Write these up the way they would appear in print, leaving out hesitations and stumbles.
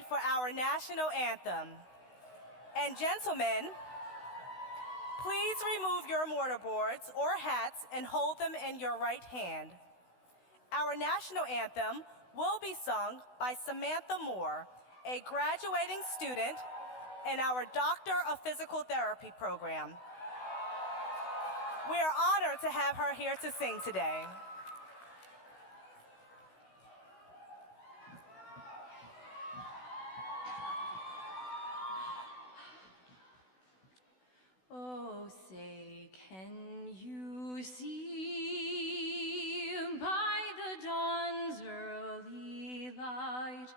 stand for our national anthem. And gentlemen, please remove your mortarboards or hats and hold them in your right hand. Our national anthem will be sung by Samantha Moore, a graduating student in our Doctor of Physical Therapy program. We are honored to have her here to sing today. Oh, say, can you see by the dawn's early light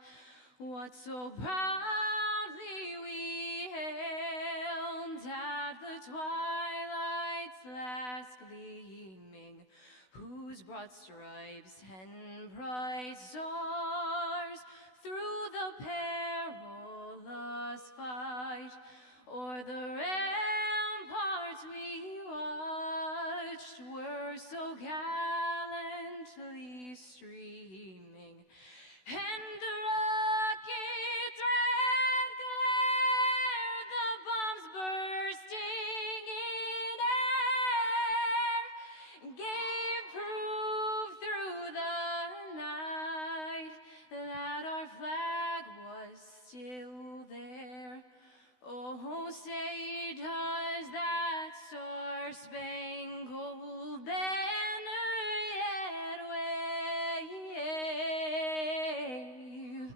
what so proudly we hailed at the twilight's last gleaming, whose broad stripes and bright stars through the perilous fight o'er the ramparts we watched were so gallantly streaming, and the rocket's red glare, the bombs bursting in air, gave proof through the night that our flag was still there. Oh, say, does that star-spangled banner yet wave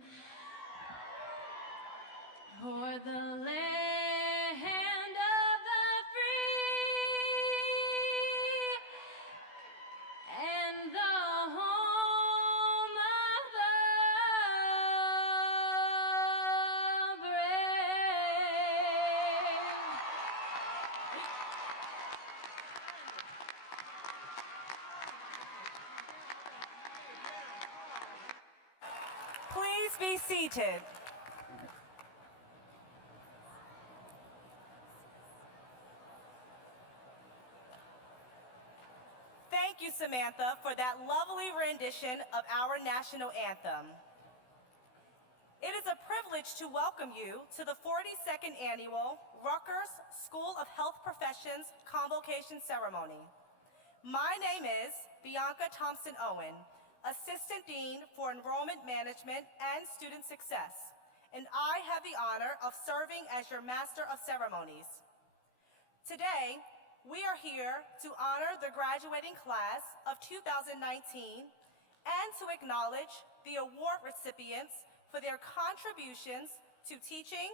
o'er the land of the free and the home of the brave? Please be seated. Thank you, Samantha, for that lovely rendition of our national anthem. It is a privilege to welcome you to the 42nd Annual Rutgers School of Health Professions Convocation Ceremony. My name is Bianca Thompson-Owen, Assistant Dean for Enrollment Management and Student Success, and I have the honor of serving as your Master of Ceremonies. Today, we are here to honor the graduating class of 2019 and to acknowledge the award recipients for their contributions to teaching,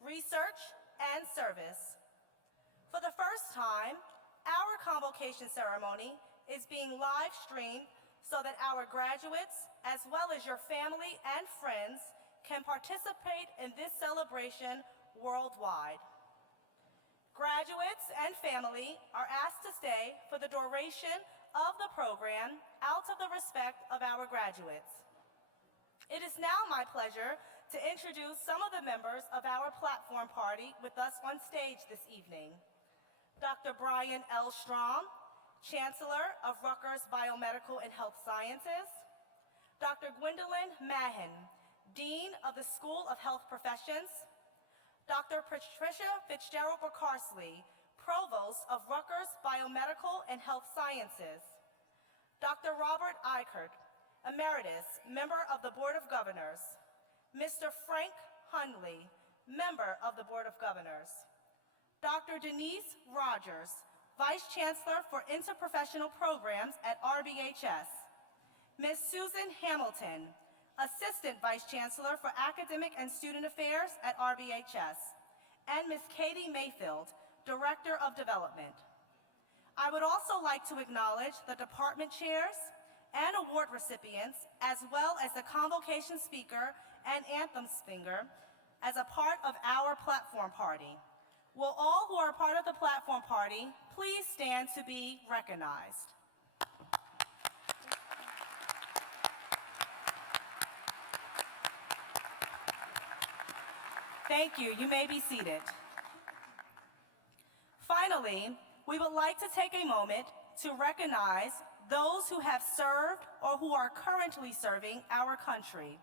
research, and service. For the first time, our convocation ceremony is being live streamed so that our graduates, as well as your family and friends, can participate in this celebration worldwide. Graduates and family are asked to stay for the duration of the program out of the respect of our graduates. It is now my pleasure to introduce some of the members of our platform party with us on stage this evening. Dr. Brian L. Strom, Chancellor of Rutgers Biomedical and Health Sciences. Dr. Gwendolyn Mahan, Dean of the School of Health Professions. Dr. Patricia Fitzgerald-Barcarsley, Provost of Rutgers Biomedical and Health Sciences. Dr. Robert Eichert, Emeritus, Member of the Board of Governors. Mr. Frank Hundley, Member of the Board of Governors. Dr. Denise Rogers, Vice Chancellor for Interprofessional Programs at RBHS. Ms. Susan Hamilton, Assistant Vice Chancellor for Academic and Student Affairs at RBHS, and Ms. Katie Mayfield, Director of Development. I would also like to acknowledge the department chairs and award recipients, as well as the convocation speaker and anthem singer as a part of our platform party. Will all who are part of the platform party please stand to be recognized? Thank you. You may be seated. Finally, we would like to take a moment to recognize those who have served or who are currently serving our country.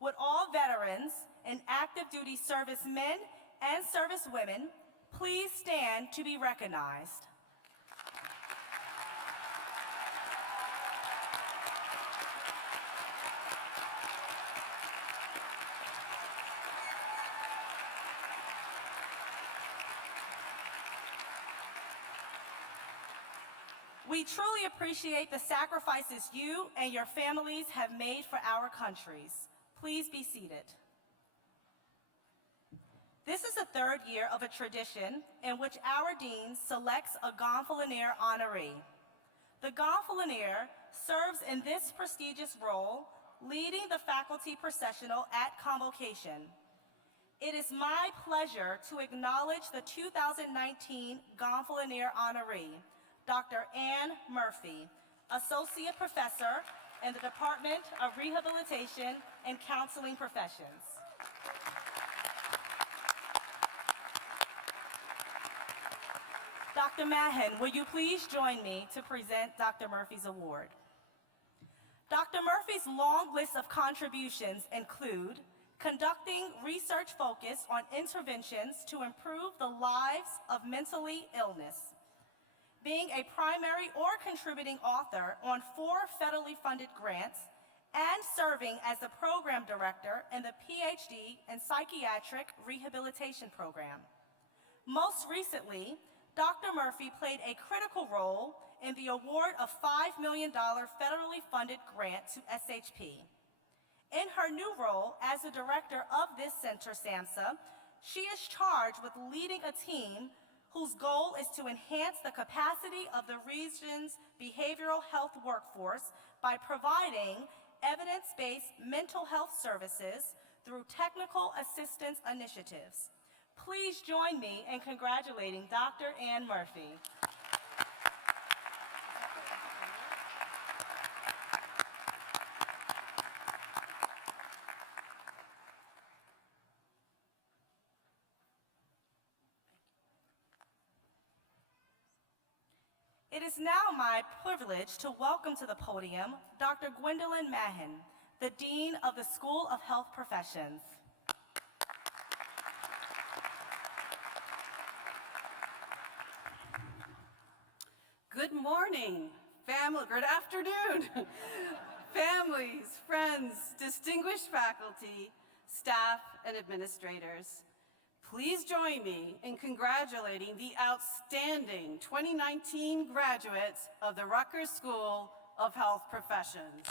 Would all veterans and active duty servicemen and servicewomen please stand to be recognized? We truly appreciate the sacrifices you and your families have made for our countries. Please be seated. This is the third year of a tradition in which our dean selects a Gonfalonier honoree. The Gonfalonier serves in this prestigious role, leading the faculty processional at convocation. It is my pleasure to acknowledge the 2019 Gonfalonier honoree, Dr. Ann Murphy, Associate Professor in the Department of Rehabilitation and Counseling Professions. Dr. Mahan, will you please join me to present Dr. Murphy's award? Dr. Murphy's long list of contributions include conducting research focused on interventions to improve the lives of mentally illness, being a primary or contributing author on 4 federally funded grants, and serving as the program director in the PhD in Psychiatric Rehabilitation Program. Most recently, Dr. Murphy played a critical role in the award of $5 million federally funded grant to SHP. In her new role as the director of this center, SAMHSA, she is charged with leading a team whose goal is to enhance the capacity of the region's behavioral health workforce by providing evidence-based mental health services through technical assistance initiatives. Please join me in congratulating Dr. Ann Murphy. It is now my privilege to welcome to the podium Dr. Gwendolyn Mahan, the Dean of the School of Health Professions. Good morning, good afternoon, families, friends, distinguished faculty, staff, and administrators. Please join me in congratulating the outstanding 2019 graduates of the Rutgers School of Health Professions.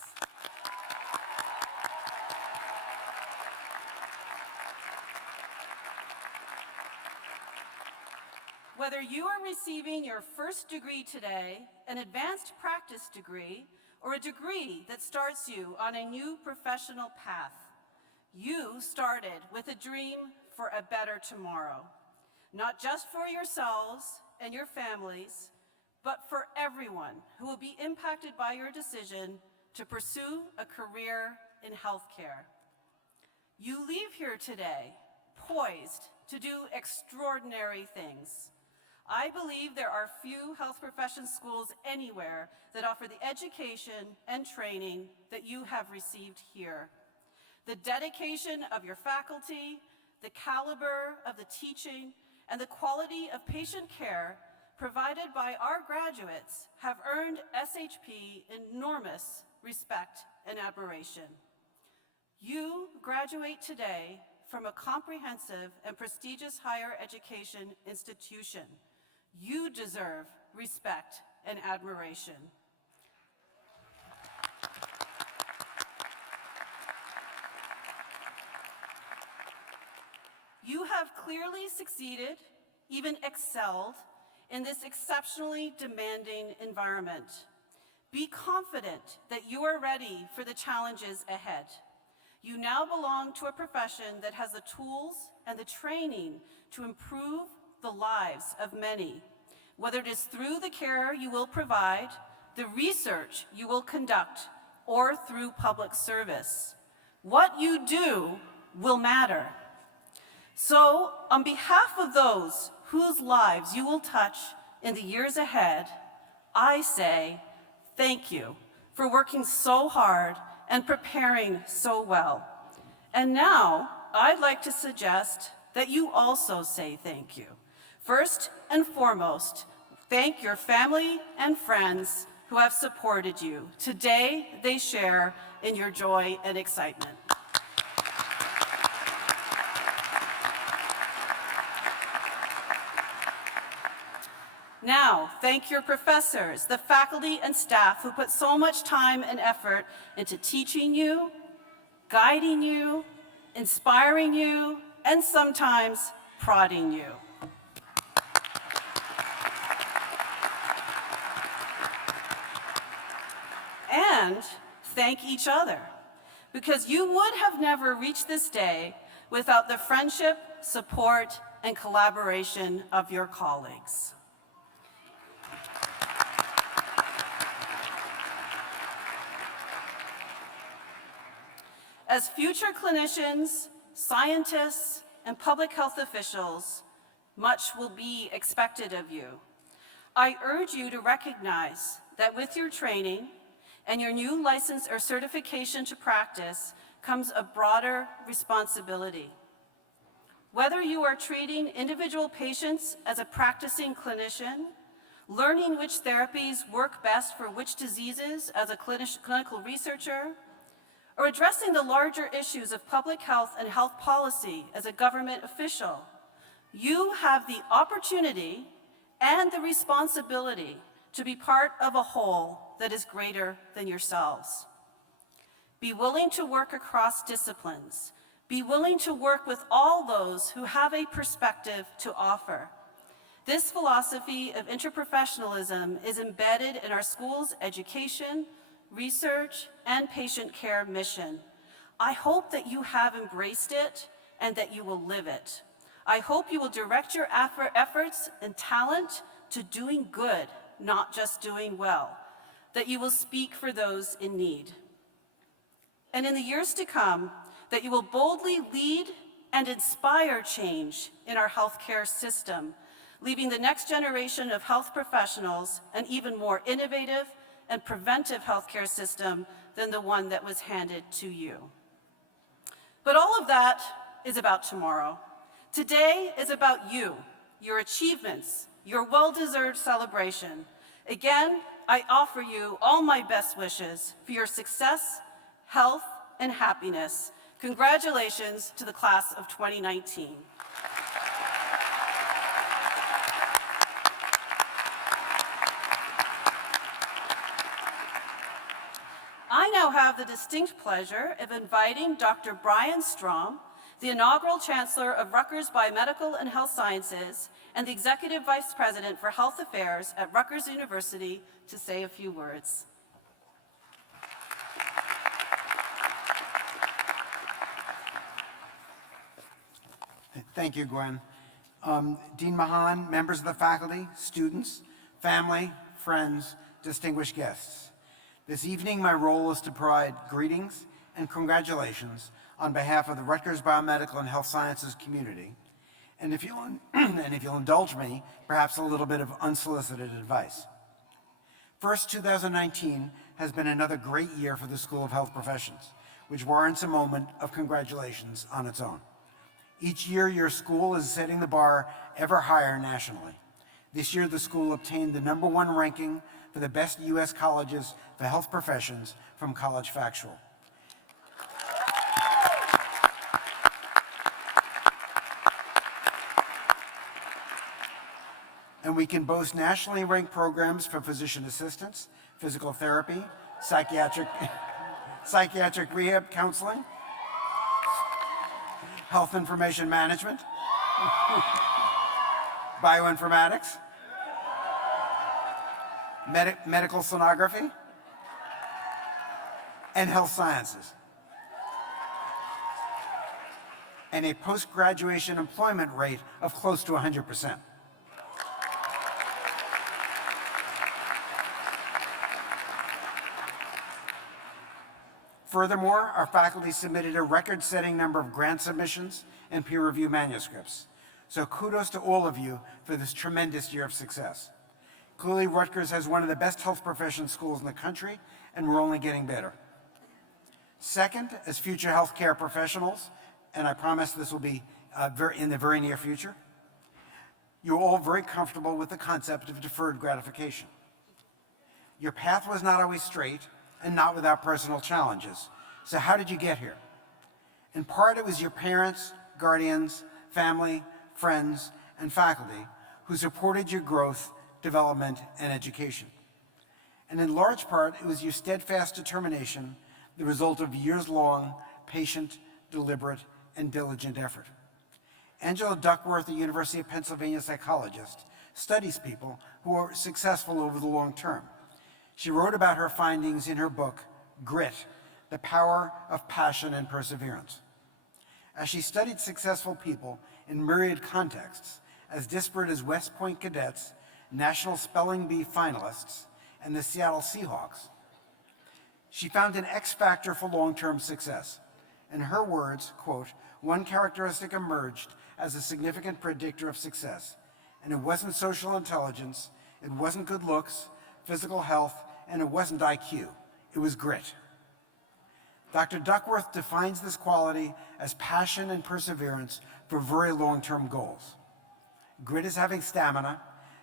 Whether you are receiving your first degree today, an advanced practice degree, or a degree that starts you on a new professional path, you started with a dream for a better tomorrow, not just for yourselves and your families, but for everyone who will be impacted by your decision to pursue a career in healthcare. You leave here today poised to do extraordinary things. I believe there are few health profession schools anywhere that offer the education and training that you have received here. The dedication of your faculty, the caliber of the teaching, and the quality of patient care provided by our graduates have earned SHP enormous respect and admiration. You graduate today from a comprehensive and prestigious higher education institution. You deserve respect and admiration. You have clearly succeeded, even excelled, in this exceptionally demanding environment. Be confident that you are ready for the challenges ahead. You now belong to a profession that has the tools and the training to improve the lives of many, whether it is through the care you will provide, the research you will conduct, or through public service. What you do will matter. So, on behalf of those whose lives you will touch in the years ahead, I say thank you for working so hard and preparing so well. And now, I'd like to suggest that you also say thank you. First and foremost, thank your family and friends who have supported you. Today, they share in your joy and excitement. Now, thank your professors, the faculty and staff who put so much time and effort into teaching you, guiding you, inspiring you, and sometimes prodding you. And thank each other, because you would have never reached this day without the friendship, support, and collaboration of your colleagues. As future clinicians, scientists, and public health officials, much will be expected of you. I urge you to recognize that with your training and your new license or certification to practice comes a broader responsibility. Whether you are treating individual patients as a practicing clinician, learning which therapies work best for which diseases as a clinical researcher, or addressing the larger issues of public health and health policy as a government official, you have the opportunity and the responsibility to be part of a whole that is greater than yourselves. Be willing to work across disciplines. Be willing to work with all those who have a perspective to offer. This philosophy of interprofessionalism is embedded in our school's education, research, and patient care mission. I hope that you have embraced it and that you will live it. I hope you will direct your efforts and talent to doing good, not just doing well, that you will speak for those in need. And in the years to come, that you will boldly lead and inspire change in our healthcare system, leaving the next generation of health professionals an even more innovative and preventive healthcare system than the one that was handed to you. But all of that is about tomorrow. Today is about you, your achievements, your well-deserved celebration. Again, I offer you all my best wishes for your success, health, and happiness. Congratulations to the class of 2019. I now have the distinct pleasure of inviting Dr. Brian Strom, the inaugural Chancellor of Rutgers Biomedical and Health Sciences and the Executive Vice President for Health Affairs at Rutgers University, to say a few words. Thank you, Gwen. Dean Mahan, members of the faculty, students, family, friends, distinguished guests. This evening, my role is to provide greetings and congratulations on behalf of the Rutgers Biomedical and Health Sciences community. And if you'll indulge me, perhaps a little bit of unsolicited advice. First, 2019 has been another great year for the School of Health Professions, which warrants a moment of congratulations on its own. Each year, your school is setting the bar ever higher nationally. This year, the school obtained the #1 ranking for the best U.S. colleges for health professions from College Factual. And we can boast nationally ranked programs for physician assistants, physical therapy, psychiatric rehab counseling, health information management, bioinformatics, medical sonography, and health sciences. And a post-graduation employment rate of close to 100%. Furthermore, our faculty submitted a record-setting number of grant submissions and peer review manuscripts. So kudos to all of you for this tremendous year of success. Clearly, Rutgers has one of the best health profession schools in the country, and we're only getting better. Second, as future healthcare professionals, and I promise this will be in the very near future, you're all very comfortable with the concept of deferred gratification. Your path was not always straight and not without personal challenges. So how did you get here? In part, it was your parents, guardians, family, friends, and faculty who supported your growth, development, and education. And in large part, it was your steadfast determination, the result of years-long, patient, deliberate, and diligent effort. Angela Duckworth, a University of Pennsylvania psychologist, studies people who are successful over the long term. She wrote about her findings in her book, Grit, The Power of Passion and Perseverance. As she studied successful people in myriad contexts, as disparate as West Point cadets, National Spelling Bee finalists, and the Seattle Seahawks, she found an X factor for long-term success. In her words, quote, "One characteristic emerged as a significant predictor of success, and it wasn't social intelligence, it wasn't good looks, physical health, and it wasn't IQ, it was grit." Dr. Duckworth defines this quality as passion and perseverance for very long-term goals. Grit is having stamina.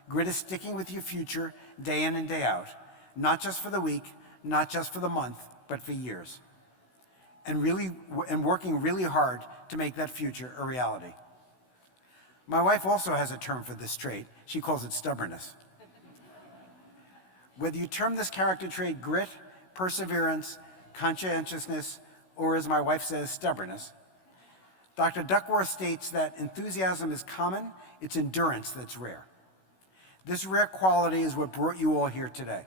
Grit is sticking with your future day in and day out, not just for the week, not just for the month, but for years. And working really hard to make that future a reality. My wife also has a term for this trait. She calls it stubbornness. Whether you term this character trait grit, perseverance, conscientiousness, or as my wife says, stubbornness, Dr. Duckworth states that enthusiasm is common, it's endurance that's rare. This rare quality is what brought you all here today,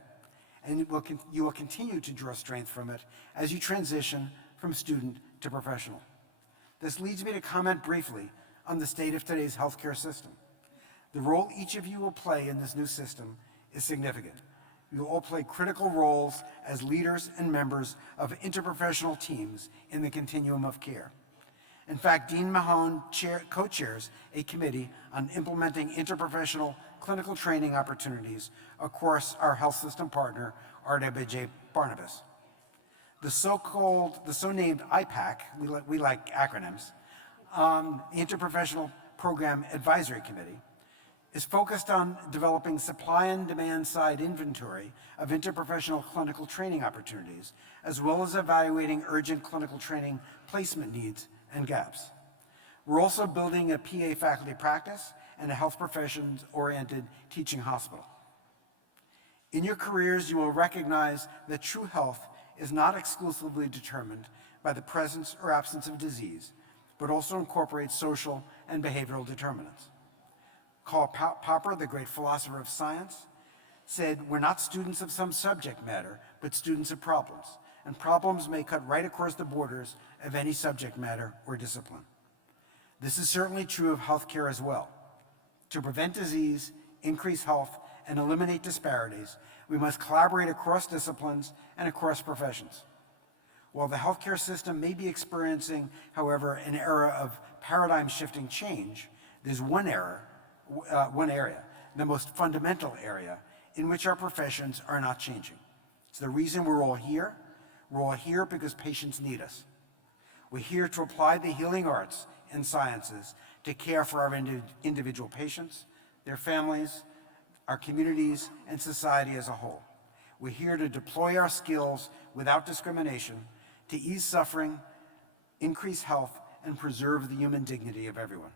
and you will continue to draw strength from it as you transition from student to professional. This leads me to comment briefly on the state of today's healthcare system. The role each of you will play in this new system is significant. You will all play critical roles as leaders and members of interprofessional teams in the continuum of care. In fact, Dean Mahone co-chairs a committee on implementing interprofessional clinical training opportunities across our health system partner, RWJ-Barnabas. The so-named IPAC, we like acronyms, Interprofessional Program Advisory Committee, is focused on developing supply and demand side inventory of interprofessional clinical training opportunities, as well as evaluating urgent clinical training placement needs and gaps. We're also building a PA faculty practice and a health professions-oriented teaching hospital. In your careers, you will recognize that true health is not exclusively determined by the presence or absence of disease, but also incorporates social and behavioral determinants. Karl Popper, the great philosopher of science, said, "We're not students of some subject matter, but students of problems, and problems may cut right across the borders of any subject matter or discipline." This is certainly true of healthcare as well. To prevent disease, increase health, and eliminate disparities, we must collaborate across disciplines and across professions. While the healthcare system may be experiencing, however, an era of paradigm-shifting change, there's one area, the most fundamental area, in which our professions are not changing. It's the reason we're all here. We're all here because patients need us. We're here to apply the healing arts and sciences to care for our individual patients, their families, our communities, and society as a whole. We're here to deploy our skills without discrimination to ease suffering, increase health, and preserve the human dignity of everyone.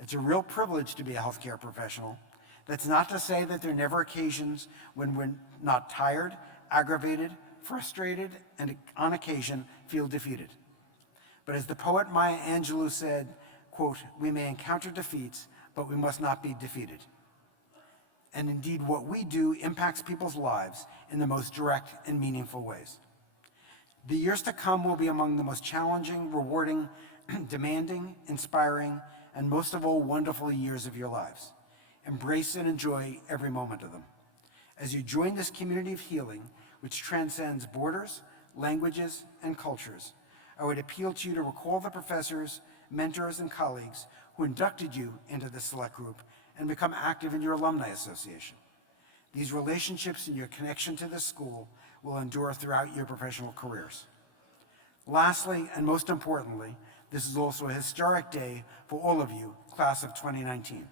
It's a real privilege to be a healthcare professional. That's not to say that there are never occasions when we're not tired, aggravated, frustrated, and on occasion feel defeated. But as the poet Maya Angelou said, quote, "We may encounter defeats, but we must not be defeated." And indeed, what we do impacts people's lives in the most direct and meaningful ways. The years to come will be among the most challenging, rewarding, demanding, inspiring, and most of all, wonderful years of your lives. Embrace and enjoy every moment of them. As you join this community of healing, which transcends borders, languages, and cultures, I would appeal to you to recall the professors, mentors, and colleagues who inducted you into this select group and become active in your alumni association. These relationships and your connection to this school will endure throughout your professional careers. Lastly, and most importantly, this is also a historic day for all of you, class of 2019.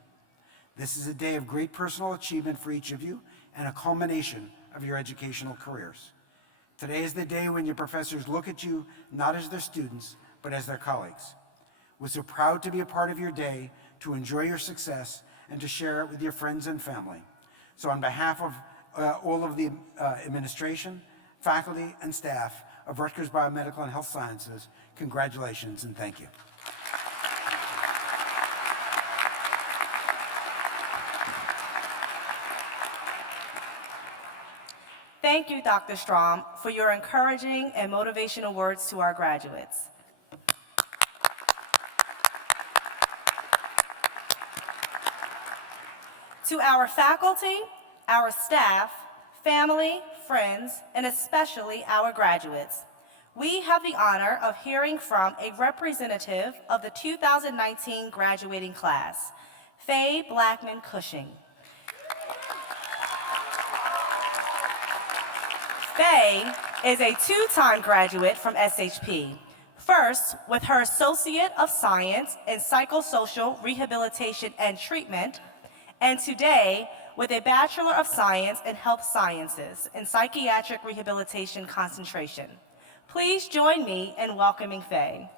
This is a day of great personal achievement for each of you and a culmination of your educational careers. Today is the day when your professors look at you not as their students, but as their colleagues. We're so proud to be a part of your day, to enjoy your success, and to share it with your friends and family. So on behalf of all of the administration, faculty, and staff of Rutgers Biomedical and Health Sciences, congratulations and thank you. Thank you, Dr. Strom, for your encouraging and motivational words to our graduates. To our faculty, our staff, family, friends, and especially our graduates, we have the honor of hearing from a representative of the 2019 graduating class, Faye Blackman-Cushing. Faye is a two-time graduate from SHP, first with her Associate of Science in Psychosocial Rehabilitation and Treatment, and today with a Bachelor of Science in Health Sciences in Psychiatric Rehabilitation concentration. Please join me in welcoming Faye.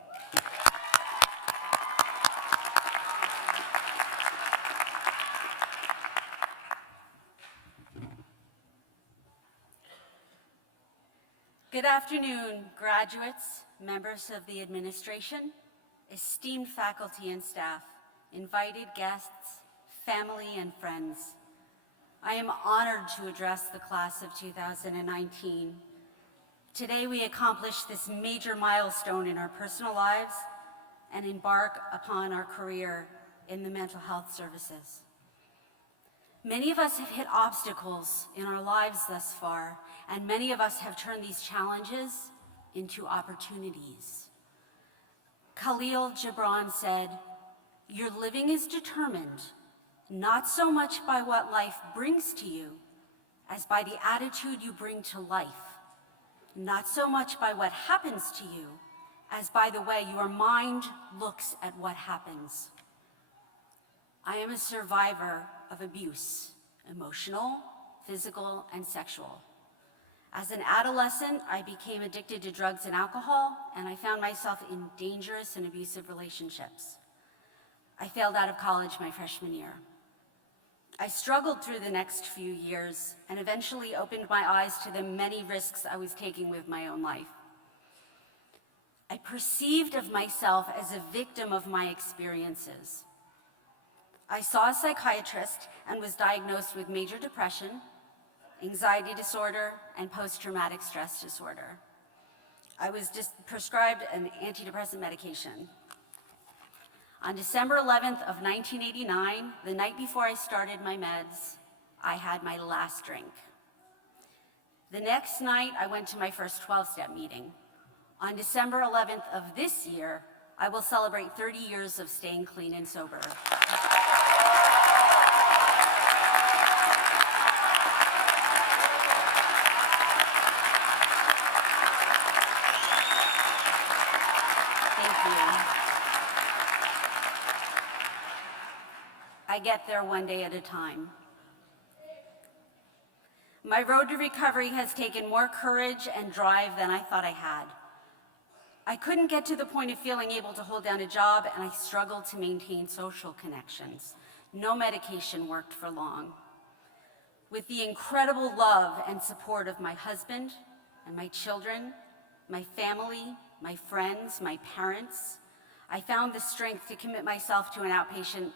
Good afternoon, graduates, members of the administration, esteemed faculty and staff, invited guests, family and friends. I am honored to address the class of 2019. Today we accomplish this major milestone in our personal lives and embark upon our career in the mental health services. Many of us have hit obstacles in our lives thus far, and many of us have turned these challenges into opportunities. Khalil Gibran said, "Your living is determined not so much by what life brings to you as by the attitude you bring to life, not so much by what happens to you as by the way your mind looks at what happens." I am a survivor of abuse, emotional, physical, and sexual. As an adolescent, I became addicted to drugs and alcohol, and I found myself in dangerous and abusive relationships. I failed out of college my freshman year. I struggled through the next few years and eventually opened my eyes to the many risks I was taking with my own life. I perceived of myself as a victim of my experiences. I saw a psychiatrist and was diagnosed with major depression, anxiety disorder, and post-traumatic stress disorder. I was prescribed an antidepressant medication. On December 11th of 1989, the night before I started my meds, I had my last drink. The next night, I went to my first 12-step meeting. On December 11th of this year, I will celebrate 30 years of staying clean and sober. I get there one day at a time. My road to recovery has taken more courage and drive than I thought I had. I couldn't get to the point of feeling able to hold down a job, and I struggled to maintain social connections. No medication worked for long. With the incredible love and support of my husband and my children, my family, my friends, my parents, I found the strength to commit myself to an outpatient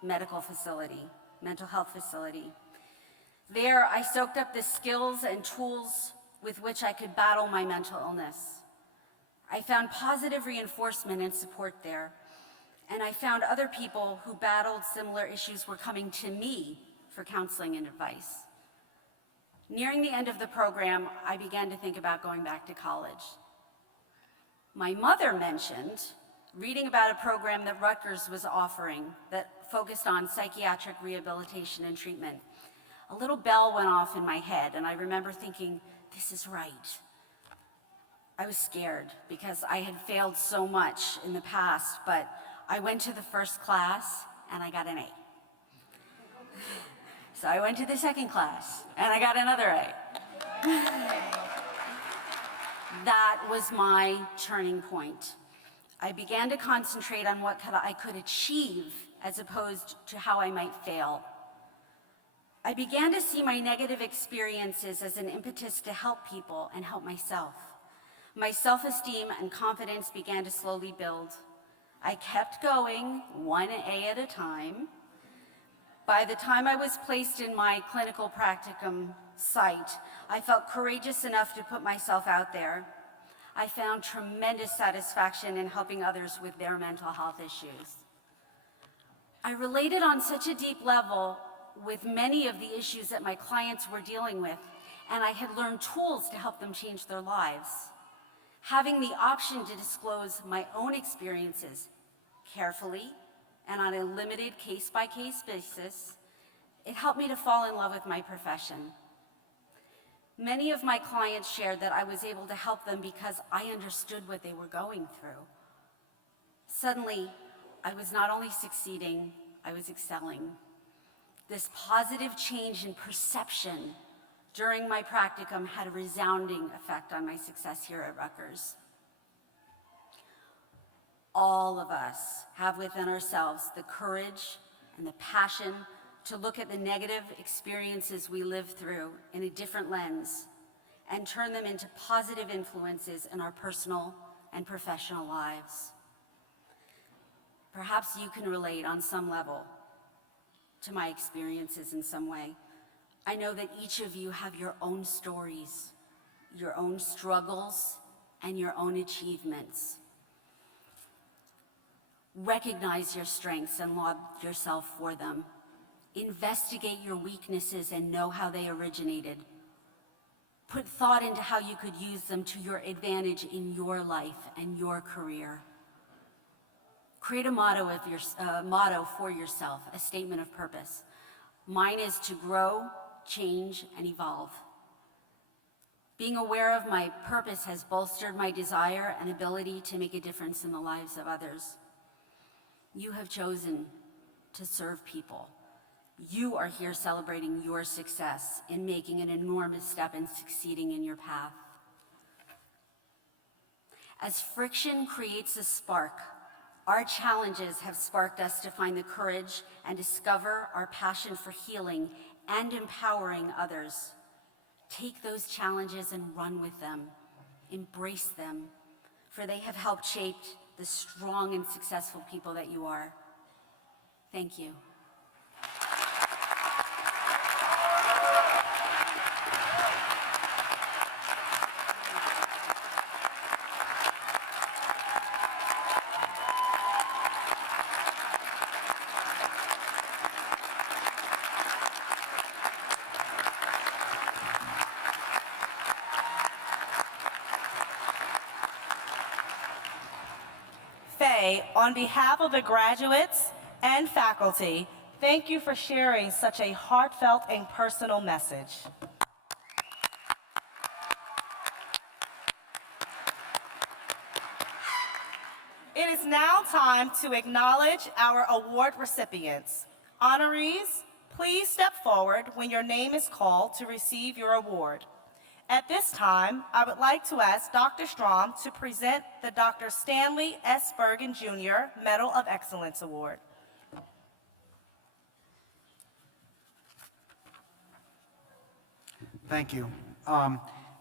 medical facility, mental health facility. There, I soaked up the skills and tools with which I could battle my mental illness. I found positive reinforcement and support there, and I found other people who battled similar issues were coming to me for counseling and advice. Nearing the end of the program, I began to think about going back to college. My mother mentioned reading about a program that Rutgers was offering that focused on psychiatric rehabilitation and treatment. A little bell went off in my head, and I remember thinking, this is right. I was scared because I had failed so much in the past, but I went to the first class and I got an A. So I went to the second class and I got another A. That was my turning point. I began to concentrate on what I could achieve as opposed to how I might fail. I began to see my negative experiences as an impetus to help people and help myself. My self-esteem and confidence began to slowly build. I kept going, one A at a time. By the time I was placed in my clinical practicum site, I felt courageous enough to put myself out there. I found tremendous satisfaction in helping others with their mental health issues. I related on such a deep level with many of the issues that my clients were dealing with, and I had learned tools to help them change their lives. Having the option to disclose my own experiences carefully and on a limited case-by-case basis, it helped me to fall in love with my profession. Many of my clients shared that I was able to help them because I understood what they were going through. Suddenly, I was not only succeeding, I was excelling. This positive change in perception during my practicum had a resounding effect on my success here at Rutgers. All of us have within ourselves the courage and the passion to look at the negative experiences we live through in a different lens and turn them into positive influences in our personal and professional lives. Perhaps you can relate on some level to my experiences in some way. I know that each of you have your own stories, your own struggles, and your own achievements. Recognize your strengths and laud yourself for them. Investigate your weaknesses and know how they originated. Put thought into how you could use them to your advantage in your life and your career. Create a motto for yourself, a statement of purpose. Mine is to grow, change, and evolve. Being aware of my purpose has bolstered my desire and ability to make a difference in the lives of others. You have chosen to serve people. You are here celebrating your success in making an enormous step in succeeding in your path. As friction creates a spark, our challenges have sparked us to find the courage and discover our passion for healing and empowering others. Take those challenges and run with them. Embrace them, for they have helped shape the strong and successful people that you are. Thank you. Faye, on behalf of the graduates and faculty, thank you for sharing such a heartfelt and personal message. It is now time to acknowledge our award recipients. Honorees, please step forward when your name is called to receive your award. At this time, I would like to ask Dr. Strom to present the Dr. Stanley S. Bergen Jr. Medal of Excellence Award. Thank you.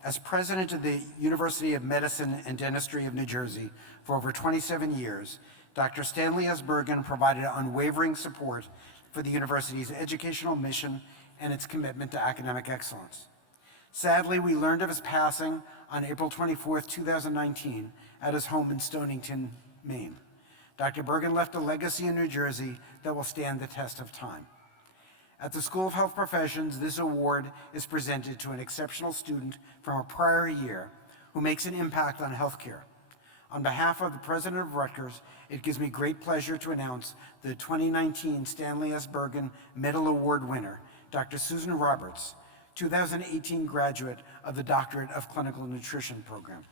As president of the University of Medicine and Dentistry of New Jersey for over 27 years, Dr. Stanley S. Bergen provided unwavering support for the university's educational mission and its commitment to academic excellence. Sadly, we learned of his passing on April 24, 2019, at his home in Stonington, Maine. Dr. Bergen left a legacy in New Jersey that will stand the test of time. At the School of Health Professions, this award is presented to an exceptional student from a prior year who makes an impact on healthcare. On behalf of the president of Rutgers, it gives me great pleasure to announce the 2019 Stanley S. Bergen Medal Award winner, Dr. Susan Roberts, 2018 graduate of the Doctorate of Clinical Nutrition program.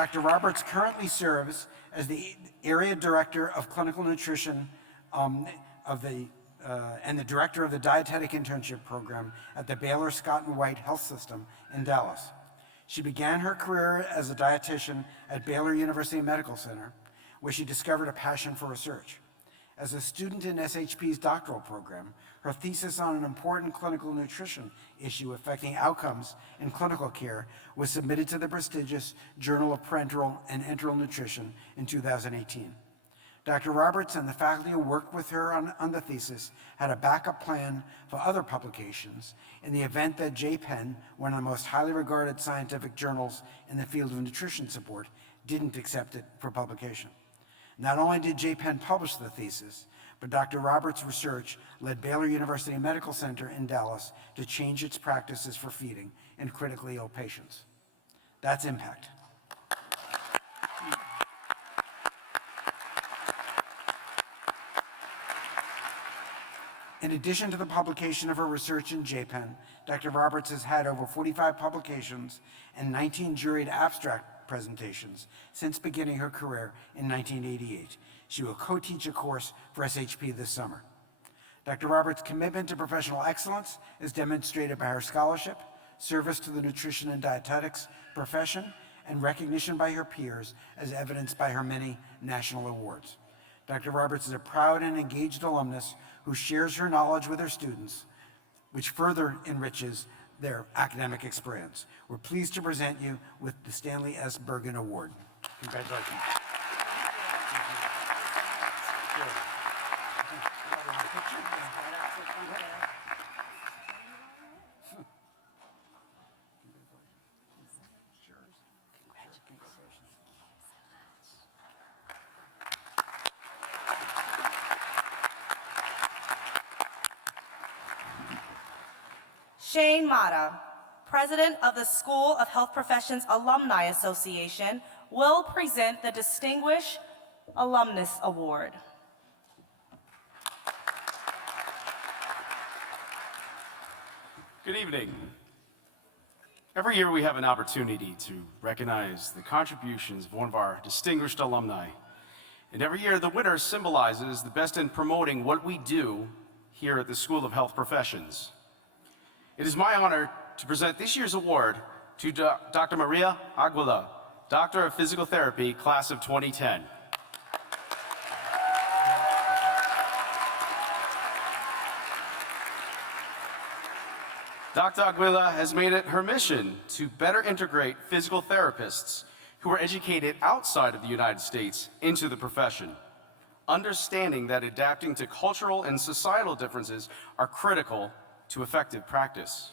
Dr. Roberts currently serves as the Area Director of Clinical Nutrition and the Director of the Dietetic Internship Program at the Baylor Scott and White Health System in Dallas. She began her career as a dietitian at Baylor University Medical Center, where she discovered a passion for research. As a student in SHP's doctoral program, her thesis on an important clinical nutrition issue affecting outcomes in clinical care was submitted to the prestigious Journal of Parenteral and Enteral Nutrition in 2018. Dr. Roberts and the faculty who worked with her on the thesis had a backup plan for other publications in the event that JPEN, one of the most highly regarded scientific journals in the field of nutrition support, didn't accept it for publication. Not only did JPEN publish the thesis, but Dr. Roberts' research led Baylor University Medical Center in Dallas to change its practices for feeding in critically ill patients. That's impact. In addition to the publication of her research in JPEN, Dr. Roberts has had over 45 publications and 19 juried abstract presentations since beginning her career in 1988. She will co-teach a course for SHP this summer. Dr. Roberts' commitment to professional excellence is demonstrated by her scholarship, service to the nutrition and dietetics profession, and recognition by her peers as evidenced by her many national awards. Dr. Roberts is a proud and engaged alumnus who shares her knowledge with her students, which further enriches their academic experience. We're pleased to present you with the Stanley S. Bergen Award. Congratulations. Shane Mata, President of the School of Health Professions Alumni Association, will present the Distinguished Alumnus Award. Good evening. Every year we have an opportunity to recognize the contributions of one of our distinguished alumni. And every year the winner symbolizes the best in promoting what we do here at the School of Health Professions. It is my honor to present this year's award to Dr. Maria Aguila, Doctor of Physical Therapy, Class of 2010. Dr. Aguila has made it her mission to better integrate physical therapists who are educated outside of the United States into the profession, understanding that adapting to cultural and societal differences are critical to effective practice.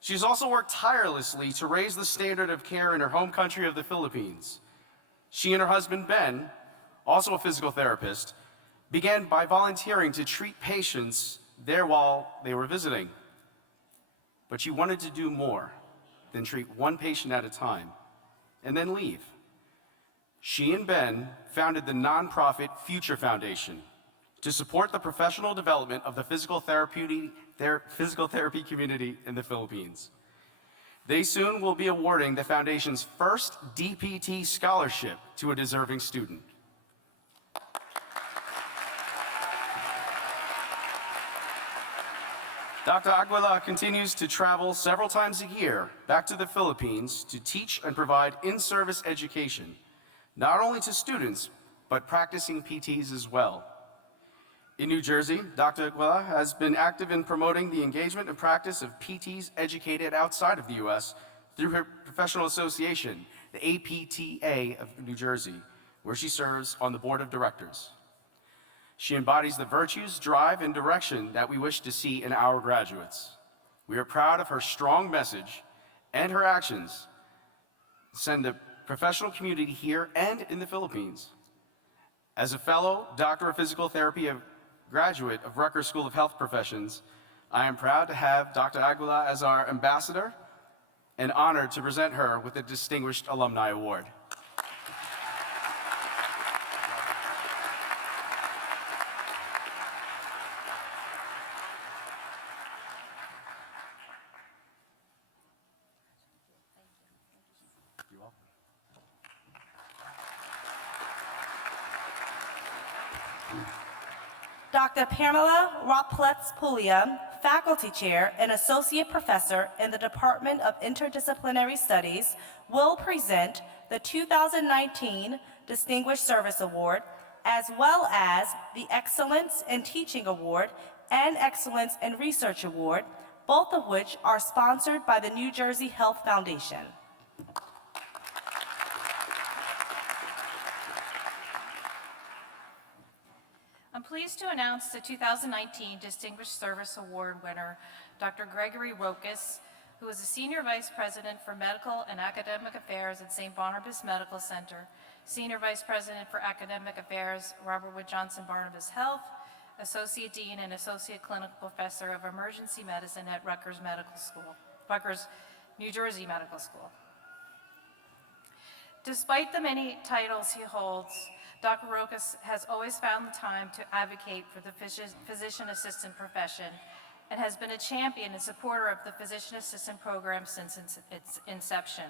She's also worked tirelessly to raise the standard of care in her home country of the Philippines. She and her husband, Ben, also a physical therapist, began by volunteering to treat patients there while they were visiting. But she wanted to do more than treat one patient at a time and then leave. She and Ben founded the nonprofit Future Foundation to support the professional development of the physical therapy community in the Philippines. They soon will be awarding the foundation's first DPT scholarship to a deserving student. Dr. Aguila continues to travel several times a year back to the Philippines to teach and provide in-service education, not only to students, but practicing PTs as well. In New Jersey, Dr. Aguila has been active in promoting the engagement and practice of PTs educated outside of the U.S. through her professional association, the APTA of New Jersey, where she serves on the board of directors. She embodies the virtues, drive, and direction that we wish to see in our graduates. We are proud of her strong message and her actions to send the professional community here and in the Philippines. As a fellow Doctor of Physical Therapy graduate of Rutgers School of Health Professions, I am proud to have Dr. Aguila as our ambassador and honored to present her with the Distinguished Alumni Award. You're welcome. Dr. Pamela Ropletz-Puglia, Faculty Chair and Associate Professor in the Department of Interdisciplinary Studies, will present the 2019 Distinguished Service Award, as well as the Excellence in Teaching Award and Excellence in Research Award, both of which are sponsored by the New Jersey Health Foundation. I'm pleased to announce the 2019 Distinguished Service Award winner, Dr. Gregory Rokas, who is the Senior Vice President for Medical and Academic Affairs at St. Barnabas Medical Center, Senior Vice President for Academic Affairs, Robert Wood Johnson Barnabas Health, Associate Dean and Associate Clinical Professor of Emergency Medicine at Rutgers Medical School, Rutgers, New Jersey Medical School. Despite the many titles he holds, Dr. Rokas has always found the time to advocate for the physician assistant profession and has been a champion and supporter of the physician assistant program since its inception.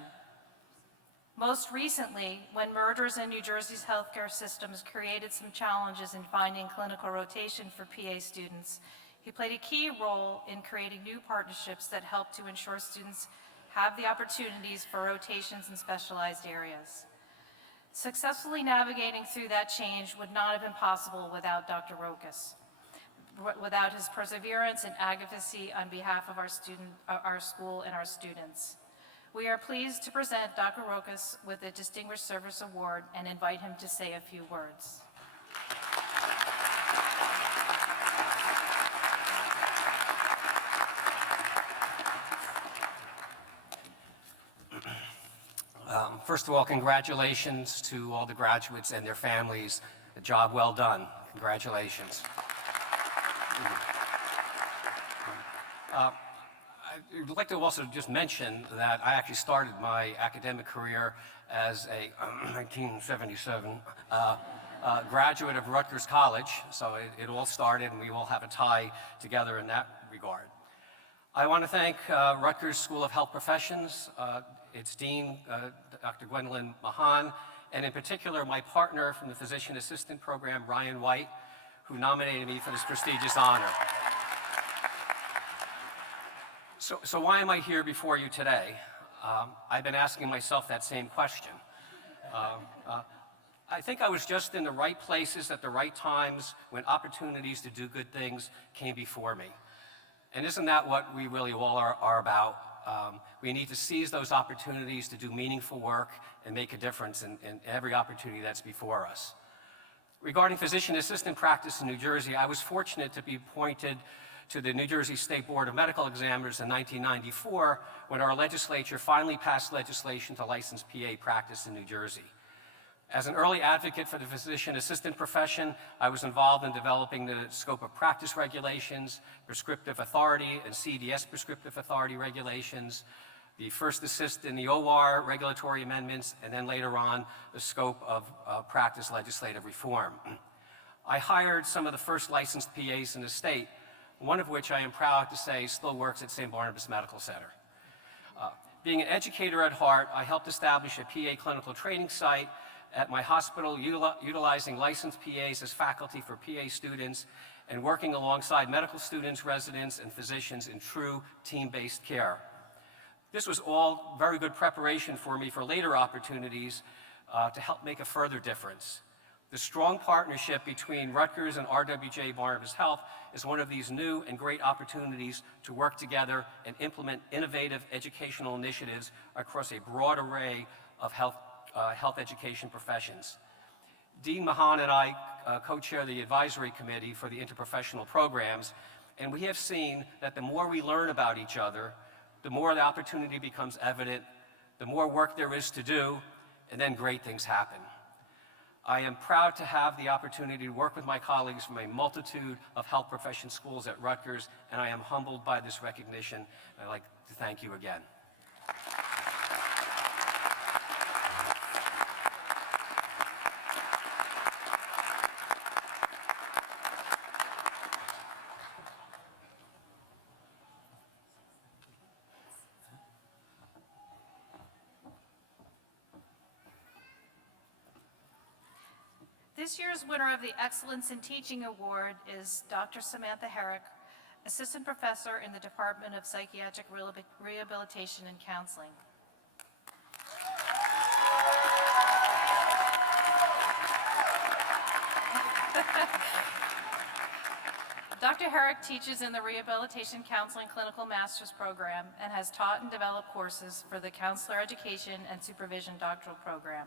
Most recently, when mergers in New Jersey's healthcare systems created some challenges in finding clinical rotation for PA students, he played a key role in creating new partnerships that help to ensure students have the opportunities for rotations in specialized areas. Successfully navigating through that change would not have been possible without Dr. Rokas, without his perseverance and advocacy on behalf of our school and our students. We are pleased to present Dr. Rokas with the Distinguished Service Award and invite him to say a few words. First of all, congratulations to all the graduates and their families. A job well done. Congratulations. I'd like to also just mention that I actually started my academic career as a 1977 graduate of Rutgers College, so it all started and we all have a tie together in that regard. I want to thank Rutgers School of Health Professions, its Dean, Dr. Gwendolyn Mahan, and in particular my partner from the Physician Assistant Program, Ryan White, who nominated me for this prestigious honor. So why am I here before you today? I've been asking myself that same question. I think I was just in the right places at the right times when opportunities to do good things came before me. And isn't that what we really all are about? We need to seize those opportunities to do meaningful work and make a difference in every opportunity that's before us. Regarding physician assistant practice in New Jersey, I was fortunate to be appointed to the New Jersey State Board of Medical Examiners in 1994 when our legislature finally passed legislation to license PA practice in New Jersey. As an early advocate for the physician assistant profession, I was involved in developing the scope of practice regulations, prescriptive authority and CDS prescriptive authority regulations, the first assist in the OR regulatory amendments, and then later on the scope of practice legislative reform. I hired some of the first licensed PAs in the state, one of which I am proud to say still works at St. Barnabas Medical Center. Being an educator at heart, I helped establish a PA clinical training site at my hospital, utilizing licensed PAs as faculty for PA students and working alongside medical students, residents, and physicians in true team-based care. This was all very good preparation for me for later opportunities to help make a further difference. The strong partnership between Rutgers and RWJ Barnabas Health is one of these new and great opportunities to work together and implement innovative educational initiatives across a broad array of health education professions. Dean Mahan and I co-chair the advisory committee for the interprofessional programs, and we have seen that the more we learn about each other, the more the opportunity becomes evident, the more work there is to do, and then great things happen. I am proud to have the opportunity to work with my colleagues from a multitude of health profession schools at Rutgers, and I am humbled by this recognition. I'd like to thank you again. This year's winner of the Excellence in Teaching Award is Dr. Samantha Herrick, Assistant Professor in the Department of Psychiatric Rehabilitation and Counseling. Dr. Herrick teaches in the Rehabilitation Counseling Clinical Master's Program and has taught and developed courses for the Counselor Education and Supervision Doctoral Program.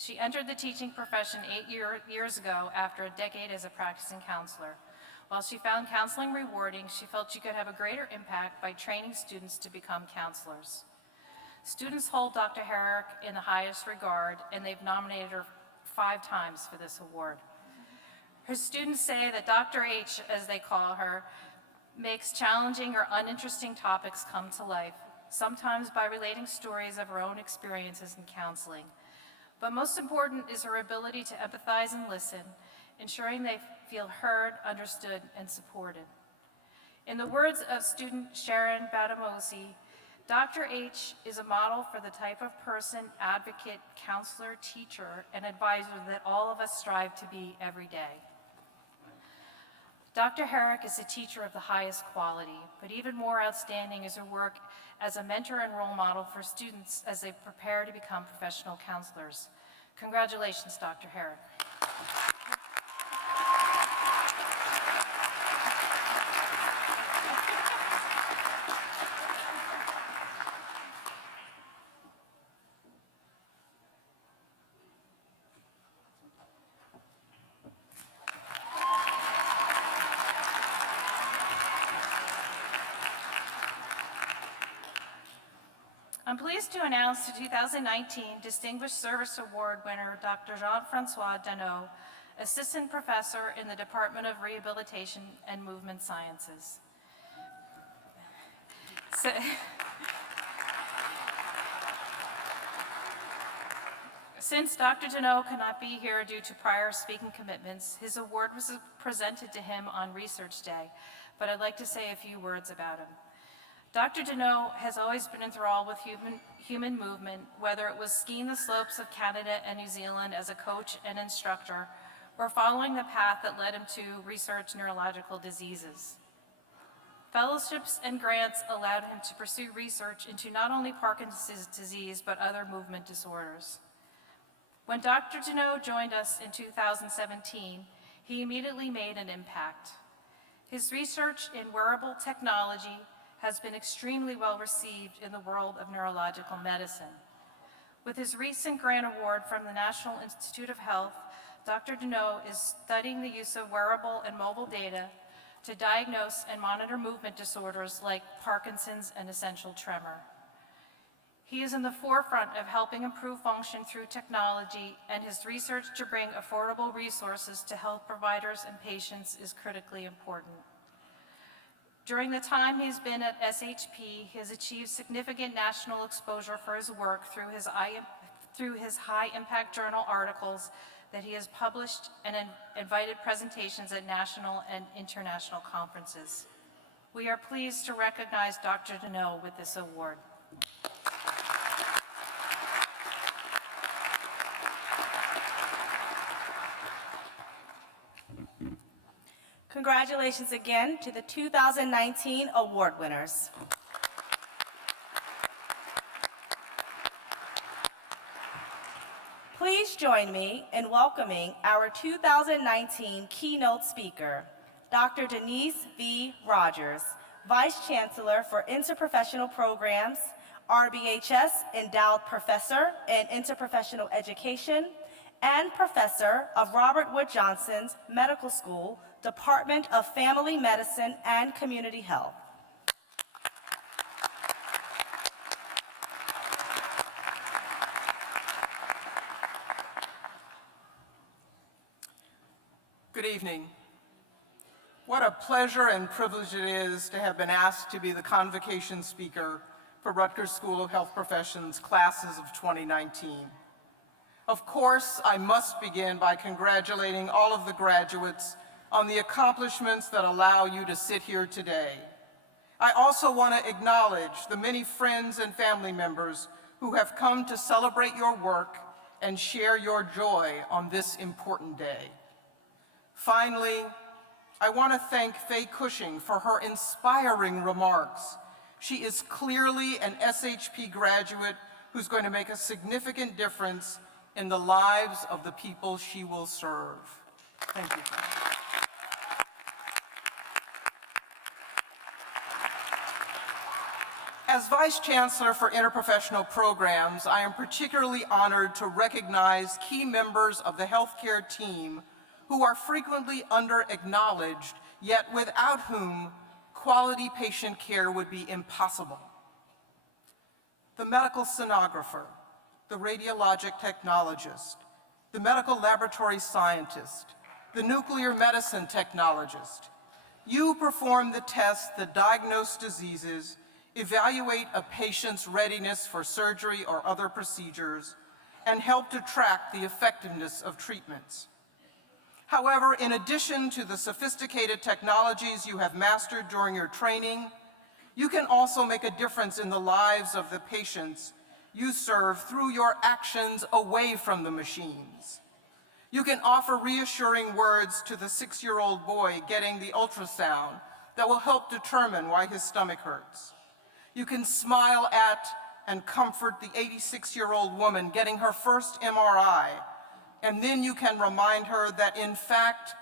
She entered the teaching profession 8 years ago after a decade as a practicing counselor. While she found counseling rewarding, she felt she could have a greater impact by training students to become counselors. Students hold Dr. Herrick in the highest regard, and they've nominated her 5 times for this award. Her students say that Dr. H, as they call her, makes challenging or uninteresting topics come to life, sometimes by relating stories of her own experiences in counseling. But most important is her ability to empathize and listen, ensuring they feel heard, understood, and supported. In the words of student Sharon Badamosi, Dr. H is a model for the type of person, advocate, counselor, teacher, and advisor that all of us strive to be every day. Dr. Herrick is a teacher of the highest quality, but even more outstanding is her work as a mentor and role model for students as they prepare to become professional counselors. Congratulations, Dr. Herrick. I'm pleased to announce the 2019 Distinguished Service Award winner, Dr. Jean-Francois Deneau, Assistant Professor in the Department of Rehabilitation and Movement Sciences. Since Dr. Deneau could not be here due to prior speaking commitments, his award was presented to him on Research Day, but I'd like to say a few words about him. Dr. Deneau has always been enthralled with human movement, whether it was skiing the slopes of Canada and New Zealand as a coach and instructor, or following the path that led him to research neurological diseases. Fellowships and grants allowed him to pursue research into not only Parkinson's disease, but other movement disorders. When Dr. Deneau joined us in 2017, he immediately made an impact. His research in wearable technology has been extremely well received in the world of neurological medicine. With his recent grant award from the National Institute of Health, Dr. Deneau is studying the use of wearable and mobile data to diagnose and monitor movement disorders like Parkinson's and essential tremor. He is in the forefront of helping improve function through technology, and his research to bring affordable resources to health providers and patients is critically important. During the time he's been at SHP, he has achieved significant national exposure for his work through his high-impact journal articles that he has published and invited presentations at national and international conferences. We are pleased to recognize Dr. Deneau with this award. Congratulations again to the 2019 award winners. Please join me in welcoming our 2019 keynote speaker, Dr. Denise V. Rogers, Vice Chancellor for Interprofessional Programs, RBHS Endowed Professor in Interprofessional Education, and Professor of Robert Wood Johnson's Medical School, Department of Family Medicine and Community Health. Good evening. What a pleasure and privilege it is to have been asked to be the convocation speaker for Rutgers School of Health Professions classes of 2019. Of course, I must begin by congratulating all of the graduates on the accomplishments that allow you to sit here today. I also want to acknowledge the many friends and family members who have come to celebrate your work and share your joy on this important day. Finally, I want to thank Faye Cushing for her inspiring remarks. She is clearly an SHP graduate who's going to make a significant difference in the lives of the people she will serve. Thank you. As Vice Chancellor for Interprofessional Programs, I am particularly honored to recognize key members of the healthcare team who are frequently under-acknowledged, yet without whom quality patient care would be impossible. The medical sonographer, the radiologic technologist, the medical laboratory scientist, the nuclear medicine technologist. You perform the tests that diagnose diseases, evaluate a patient's readiness for surgery or other procedures, and help to track the effectiveness of treatments. However, in addition to the sophisticated technologies you have mastered during your training, you can also make a difference in the lives of the patients you serve through your actions away from the machines. You can offer reassuring words to the 6-year-old boy getting the ultrasound that will help determine why his stomach hurts. You can smile at and comfort the 86-year-old woman getting her first MRI, and then you can remind her that, in fact,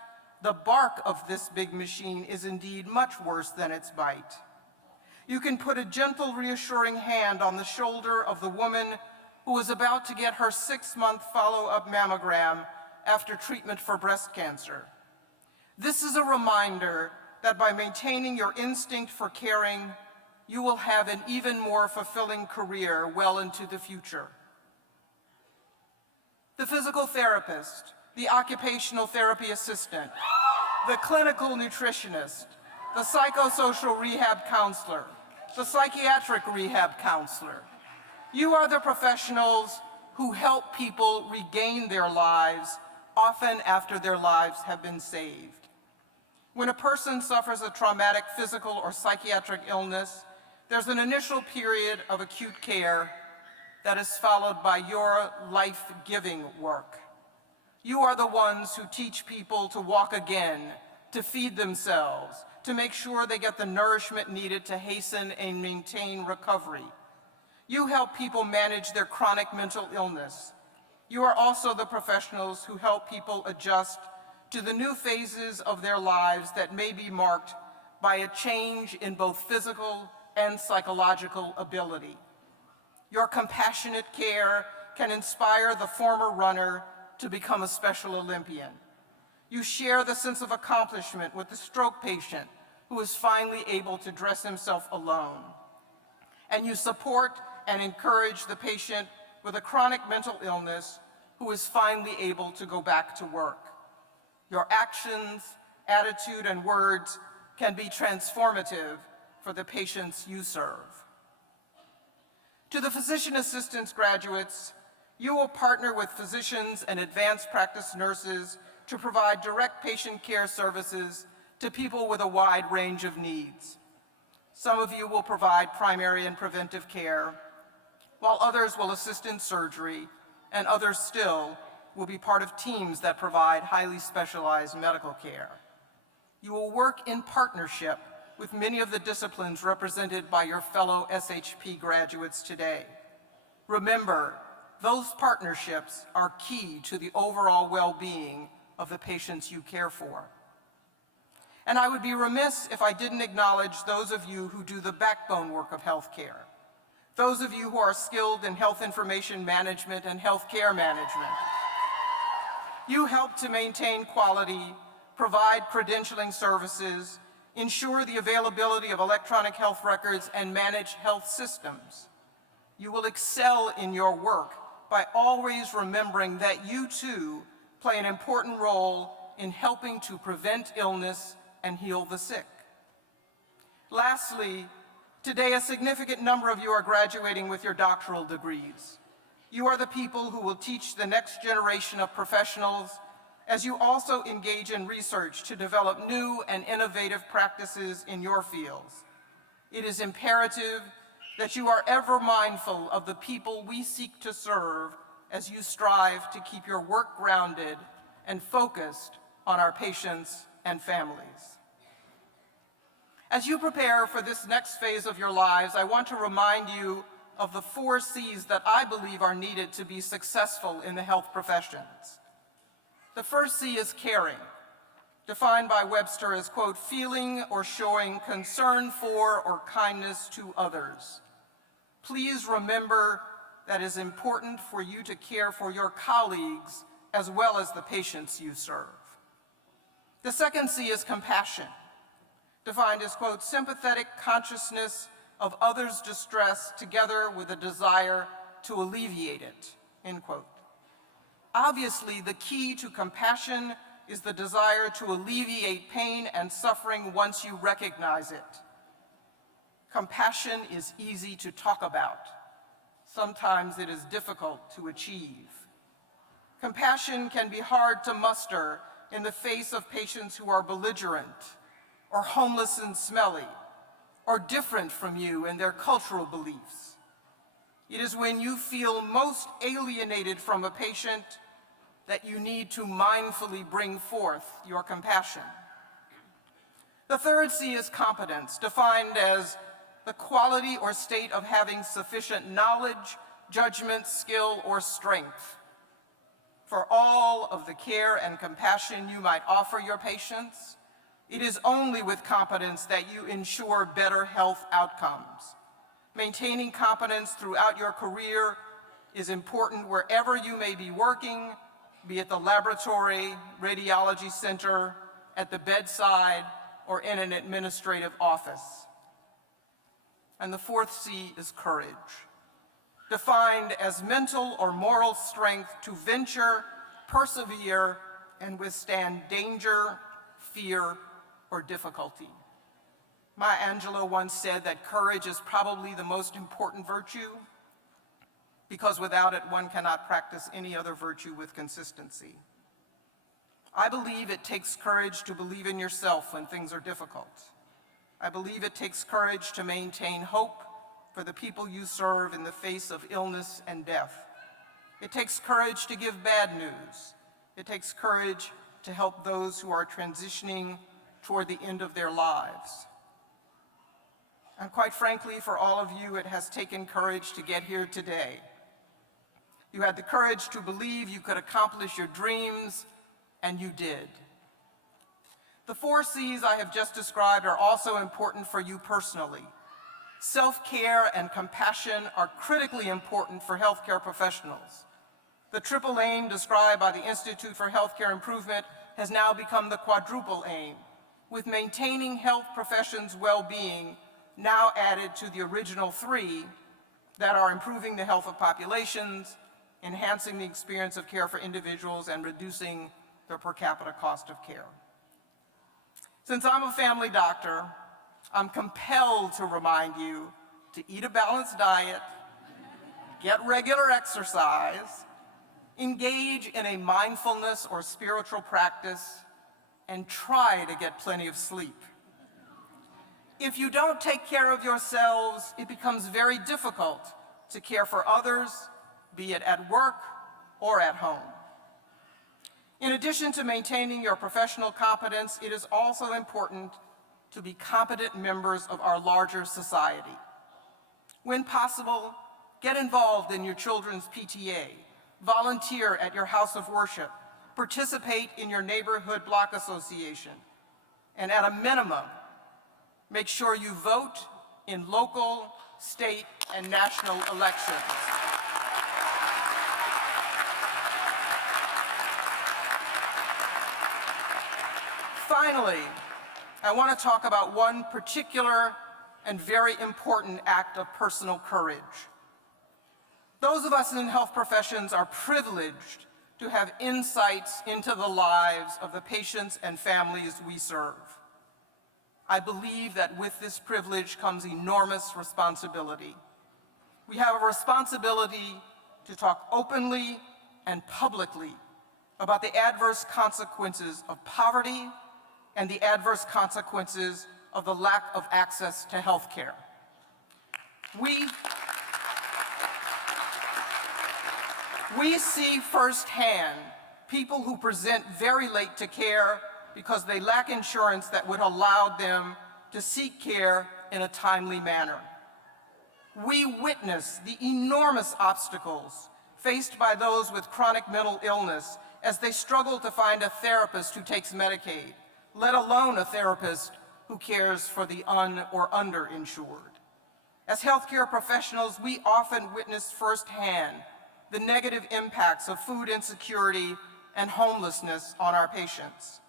the bark of this big machine is indeed much worse than its bite. You can put a gentle, reassuring hand on the shoulder of the woman who is about to get her 6-month follow-up mammogram after treatment for breast cancer. This is a reminder that by maintaining your instinct for caring, you will have an even more fulfilling career well into the future. The physical therapist, the occupational therapy assistant, the clinical nutritionist, the psychosocial rehab counselor, the psychiatric rehab counselor. You are the professionals who help people regain their lives, often after their lives have been saved. When a person suffers a traumatic physical or psychiatric illness, there's an initial period of acute care that is followed by your life-giving work. You are the ones who teach people to walk again, to feed themselves, to make sure they get the nourishment needed to hasten and maintain recovery. You help people manage their chronic mental illness. You are also the professionals who help people adjust to the new phases of their lives that may be marked by a change in both physical and psychological ability. Your compassionate care can inspire the former runner to become a Special Olympian. You share the sense of accomplishment with the stroke patient who is finally able to dress himself alone. And you support and encourage the patient with a chronic mental illness who is finally able to go back to work. Your actions, attitude, and words can be transformative for the patients you serve. To the physician assistants graduates, you will partner with physicians and advanced practice nurses to provide direct patient care services to people with a wide range of needs. Some of you will provide primary and preventive care, while others will assist in surgery, and others still will be part of teams that provide highly specialized medical care. You will work in partnership with many of the disciplines represented by your fellow SHP graduates today. Remember, those partnerships are key to the overall well-being of the patients you care for. And I would be remiss if I didn't acknowledge those of you who do the backbone work of healthcare, those of you who are skilled in health information management and healthcare management. You help to maintain quality, provide credentialing services, ensure the availability of electronic health records, and manage health systems. You will excel in your work by always remembering that you too play an important role in helping to prevent illness and heal the sick. Lastly, today a significant number of you are graduating with your doctoral degrees. You are the people who will teach the next generation of professionals as you also engage in research to develop new and innovative practices in your fields. It is imperative that you are ever mindful of the people we seek to serve as you strive to keep your work grounded and focused on our patients and families. As you prepare for this next phase of your lives, I want to remind you of the 4 C's that I believe are needed to be successful in the health professions. The first C is caring, defined by Webster as, quote, feeling or showing concern for or kindness to others. Please remember that it is important for you to care for your colleagues as well as the patients you serve. The second C is compassion, defined as, quote, sympathetic consciousness of others' distress together with a desire to alleviate it, end quote. Obviously, the key to compassion is the desire to alleviate pain and suffering once you recognize it. Compassion is easy to talk about. Sometimes it is difficult to achieve. Compassion can be hard to muster in the face of patients who are belligerent, or homeless and smelly, or different from you in their cultural beliefs. It is when you feel most alienated from a patient that you need to mindfully bring forth your compassion. The third C is competence, defined as the quality or state of having sufficient knowledge, judgment, skill, or strength for all of the care and compassion you might offer your patients. It is only with competence that you ensure better health outcomes. Maintaining competence throughout your career is important wherever you may be working, be it the laboratory, radiology center, at the bedside, or in an administrative office. And the fourth C is courage, defined as mental or moral strength to venture, persevere, and withstand danger, fear, or difficulty. Maya Angelou once said that courage is probably the most important virtue, because without it, one cannot practice any other virtue with consistency. I believe it takes courage to believe in yourself when things are difficult. I believe it takes courage to maintain hope for the people you serve in the face of illness and death. It takes courage to give bad news. It takes courage to help those who are transitioning toward the end of their lives. And quite frankly, for all of you, it has taken courage to get here today. You had the courage to believe you could accomplish your dreams, and you did. The 4 C's I have just described are also important for you personally. Self-care and compassion are critically important for healthcare professionals. The triple aim described by the Institute for Healthcare Improvement has now become the quadruple aim, with maintaining health professions' well-being now added to the original 3 that are improving the health of populations, enhancing the experience of care for individuals, and reducing the per capita cost of care. Since I'm a family doctor, I'm compelled to remind you to eat a balanced diet, get regular exercise, engage in a mindfulness or spiritual practice, and try to get plenty of sleep. If you don't take care of yourselves, it becomes very difficult to care for others, be it at work or at home. In addition to maintaining your professional competence, it is also important to be competent members of our larger society. When possible, get involved in your children's PTA, volunteer at your house of worship, participate in your neighborhood block association, and at a minimum, make sure you vote in local, state, and national elections. Finally, I want to talk about one particular and very important act of personal courage. Those of us in health professions are privileged to have insights into the lives of the patients and families we serve. I believe that with this privilege comes enormous responsibility. We have a responsibility to talk openly and publicly about the adverse consequences of poverty and the adverse consequences of the lack of access to health care. We see firsthand people who present very late to care because they lack insurance that would allow them to seek care in a timely manner. We witness the enormous obstacles faced by those with chronic mental illness as they struggle to find a therapist who takes Medicaid, let alone a therapist who cares for the or underinsured. As healthcare professionals, we often witness firsthand the negative impacts of food insecurity and homelessness on our patients.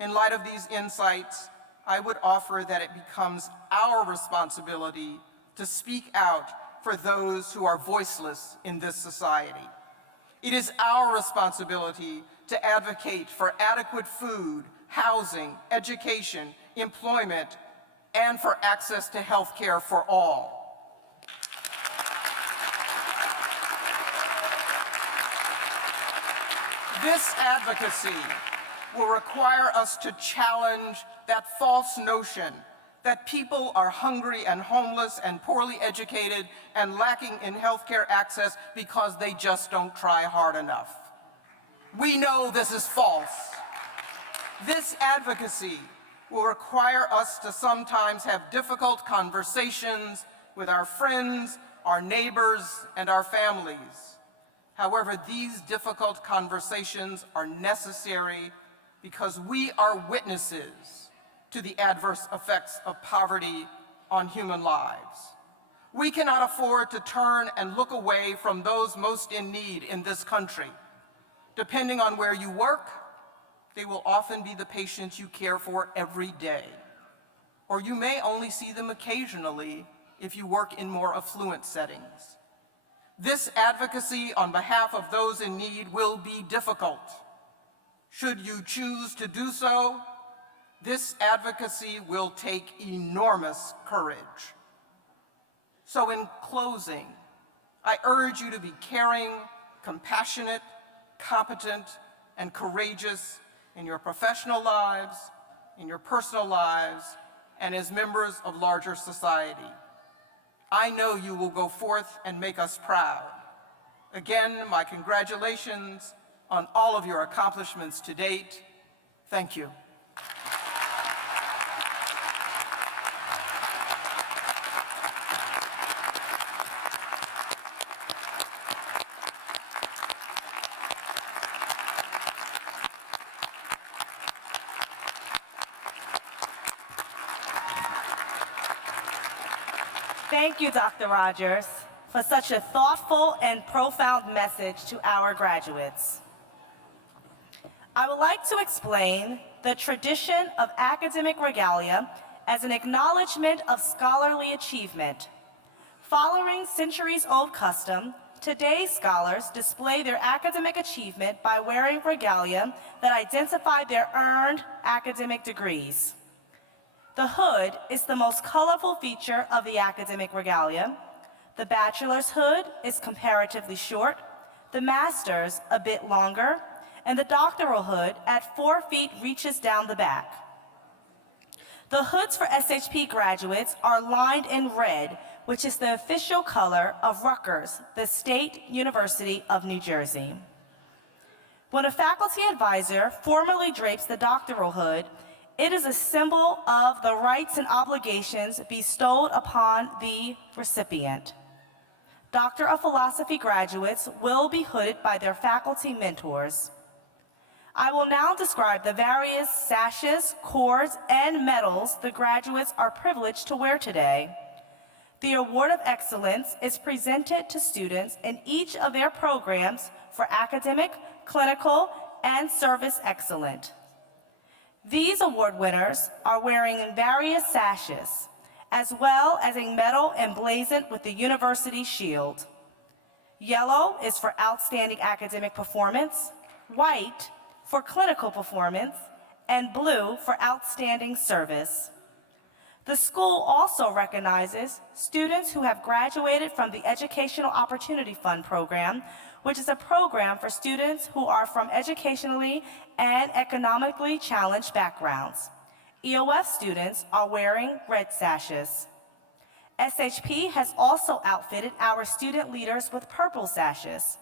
In light of these insights, I would offer that it becomes our responsibility to speak out for those who are voiceless in this society. It is our responsibility to advocate for adequate food, housing, education, employment, and for access to health care for all. This advocacy will require us to challenge that false notion that people are hungry and homeless and poorly educated and lacking in healthcare access because they just don't try hard enough. We know this is false. This advocacy will require us to sometimes have difficult conversations with our friends, our neighbors, and our families. However, these difficult conversations are necessary because we are witnesses to the adverse effects of poverty on human lives. We cannot afford to turn and look away from those most in need in this country. Depending on where you work, they will often be the patients you care for every day. Or you may only see them occasionally if you work in more affluent settings. This advocacy on behalf of those in need will be difficult. Should you choose to do so, this advocacy will take enormous courage. So in closing, I urge you to be caring, compassionate, competent, and courageous in your professional lives, in your personal lives, and as members of larger society. I know you will go forth and make us proud. Again, my congratulations on all of your accomplishments to date. Thank you. Thank you, Dr. Rogers, for such a thoughtful and profound message to our graduates. I would like to explain the tradition of academic regalia as an acknowledgement of scholarly achievement. Following centuries-old custom, today's scholars display their academic achievement by wearing regalia that identify their earned academic degrees. The hood is the most colorful feature of the academic regalia. The bachelor's hood is comparatively short, the master's a bit longer, and the doctoral hood at 4 feet reaches down the back. The hoods for SHP graduates are lined in red, which is the official color of Rutgers, the State University of New Jersey. When a faculty advisor formally drapes the doctoral hood, it is a symbol of the rights and obligations bestowed upon the recipient. Doctor of Philosophy graduates will be hooded by their faculty mentors. I will now describe the various sashes, cords, and medals the graduates are privileged to wear today. The Award of Excellence is presented to students in each of their programs for academic, clinical, and service excellence. These award winners are wearing various sashes, as well as a medal emblazoned with the university shield. Yellow is for outstanding academic performance, white for clinical performance, and blue for outstanding service. The school also recognizes students who have graduated from the Educational Opportunity Fund program, which is a program for students who are from educationally and economically challenged backgrounds. EOF students are wearing red sashes. SHP has also outfitted our student leaders with purple sashes.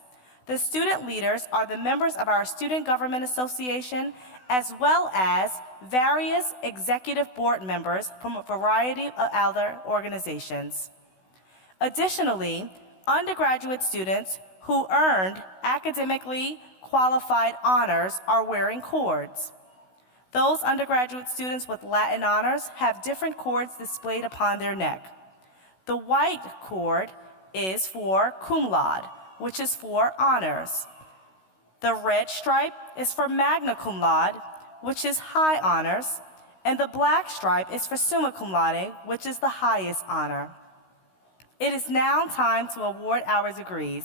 The student leaders are the members of our Student Government Association, as well as various executive board members from a variety of other organizations. Additionally, undergraduate students who earned academically qualified honors are wearing cords. Those undergraduate students with Latin honors have different cords displayed upon their neck. The white cord is for cum laude, which is for honors. The red stripe is for magna cum laude, which is high honors, and the black stripe is for summa cum laude, which is the highest honor. It is now time to award our degrees.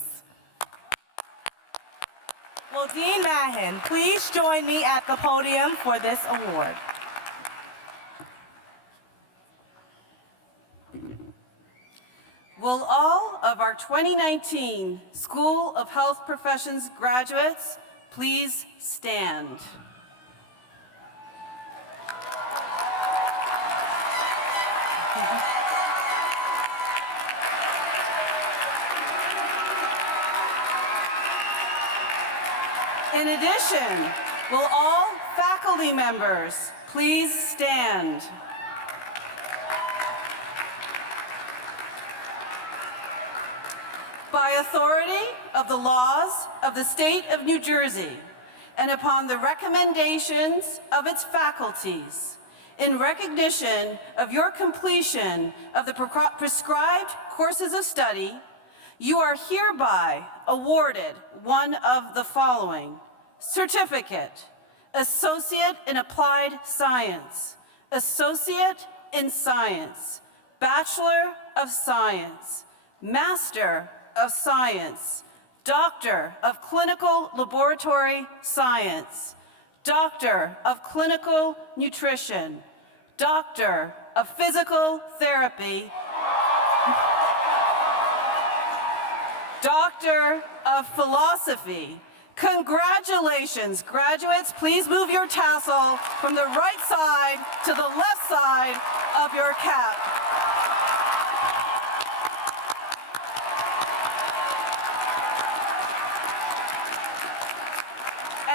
Will Dean Mahan please join me at the podium for this award? Will all of our 2019 School of Health Professions graduates please stand? In addition, will all faculty members please stand? By authority of the laws of the state of New Jersey and upon the recommendations of its faculties, in recognition of your completion of the prescribed courses of study, you are hereby awarded one of the following: certificate, Associate in Applied Science, Associate in Science, Bachelor of Science, Master of Science, Doctor of Clinical Laboratory Science, Doctor of Clinical Nutrition, Doctor of Physical Therapy, Doctor of Philosophy. Congratulations, graduates. Please move your tassel from the right side to the left side of your cap.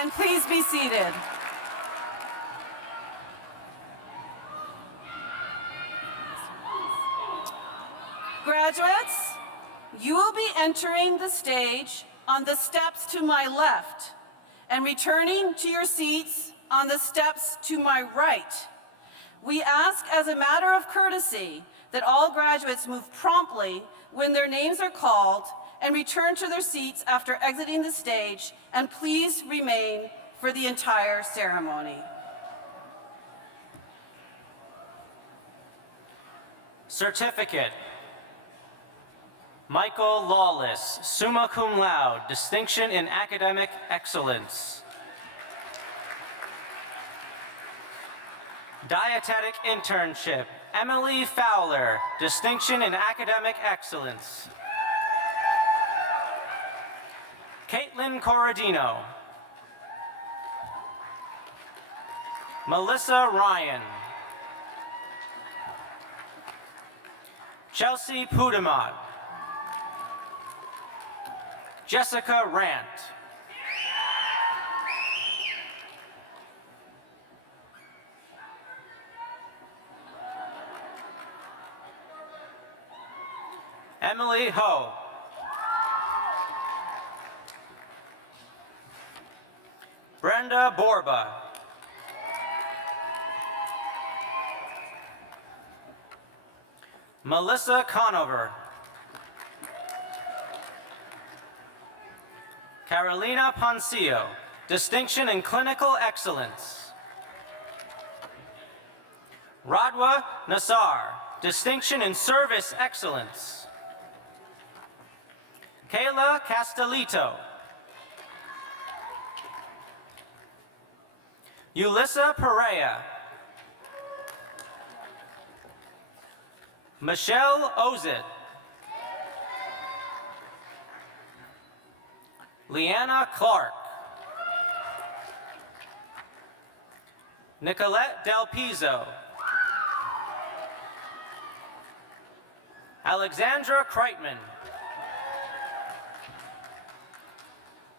And please be seated. Graduates, you will be entering the stage on the steps to my left and returning to your seats on the steps to my right. We ask as a matter of courtesy that all graduates move promptly when their names are called and return to their seats after exiting the stage, and please remain for the entire ceremony. Certificate. Michael Lawless, summa cum laude, distinction in academic excellence. Dietetic internship, Emily Fowler, distinction in academic excellence. Caitlin Corradino. Melissa Ryan. Chelsea Pudemat. Jessica Rant. Emily Ho. Brenda Borba. Melissa Conover. Carolina Poncio, distinction in clinical excellence. Radwa Nassar, distinction in service excellence. Kayla Castellito. Ulissa Perea. Michelle Ozit. Leanna Clark. Nicolette Del Pizzo. Alexandra Kreitman.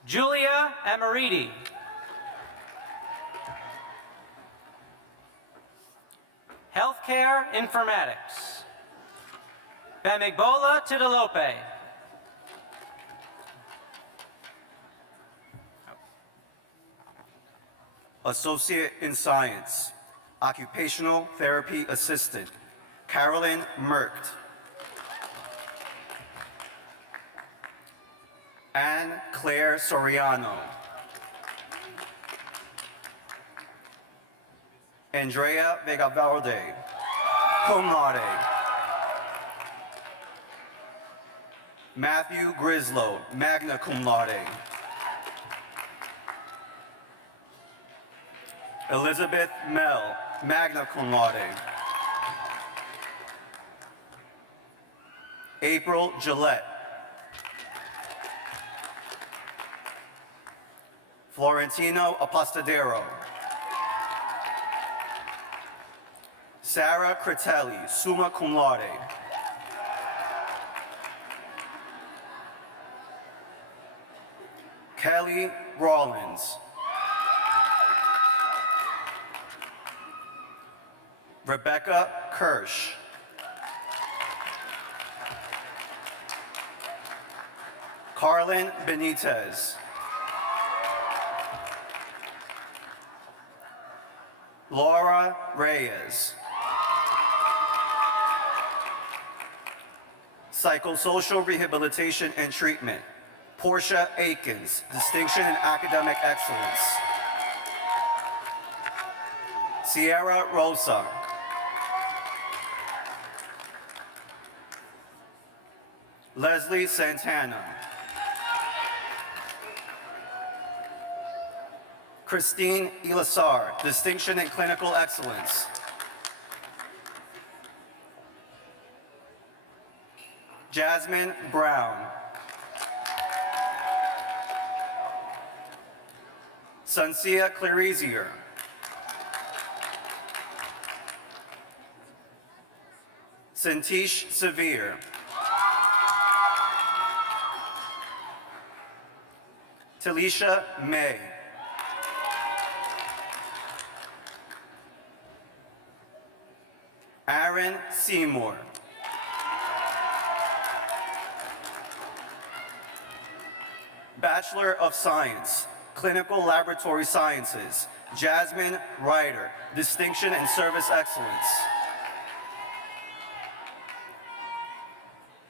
Julia Amariti. Healthcare Informatics. Bamigbola Tidalope. Associate in Science, Occupational Therapy Assistant, Carolyn Merkt. Anne Claire Soriano. Andrea Vega Valde, cum laude. Matthew Grislow, magna cum laude. Elizabeth Mell, magna cum laude. April Gillette. Florentino Apostadero. Sarah Critelli, summa cum laude. Kelly Rawlins. Rebecca Kirsch. Carlin Benitez. Laura Reyes. Psychosocial Rehabilitation and Treatment, Portia Aikens, Distinction in Academic Excellence. Sierra Rosa. Leslie Santana. Christine Elisar, Distinction in Clinical Excellence. Jasmine Brown. Suncia Clarizier. Santish Severe. Talisha May. Aaron Seymour. Bachelor of Science, Clinical Laboratory Sciences, Jasmine Ryder, Distinction in Service Excellence.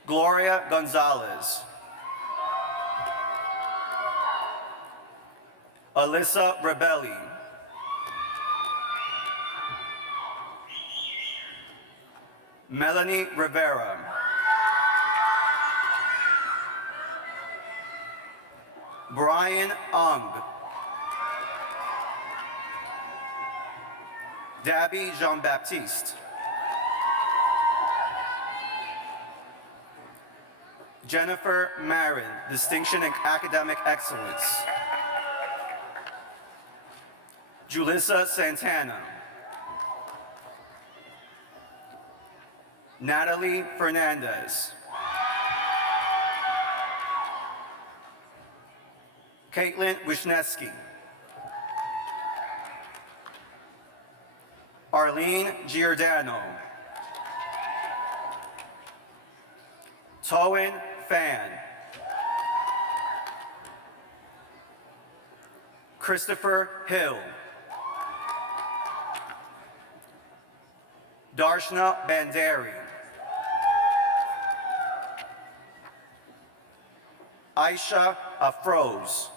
Gloria Gonzalez. Alyssa Rebelli. Melanie Rivera. Brian Ung. Dabby Jean-Baptiste. Jennifer Marin, Distinction in Academic Excellence. Julissa Santana. Natalie Fernandez. Caitlin Wisniewski. Arlene Giordano. Towen Fan. Christopher Hill. Darshna Bandari. Aisha Afroz.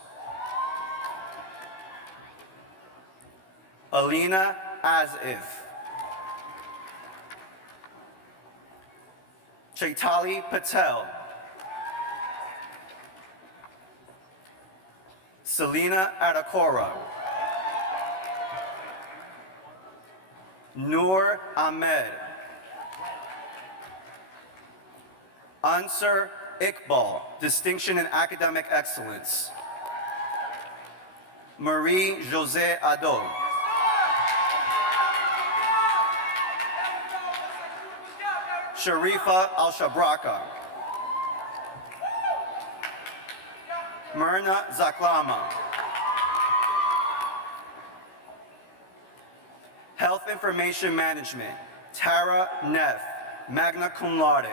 Alina Asif. Chaitali Patel. Selena Adakora. Noor Ahmed. Ansar Iqbal, Distinction in Academic Excellence. Marie Jose Ado. Sharifa Al-Shabraka. Myrna Zaklama. Health Information Management, Tara Neff, magna cum laude.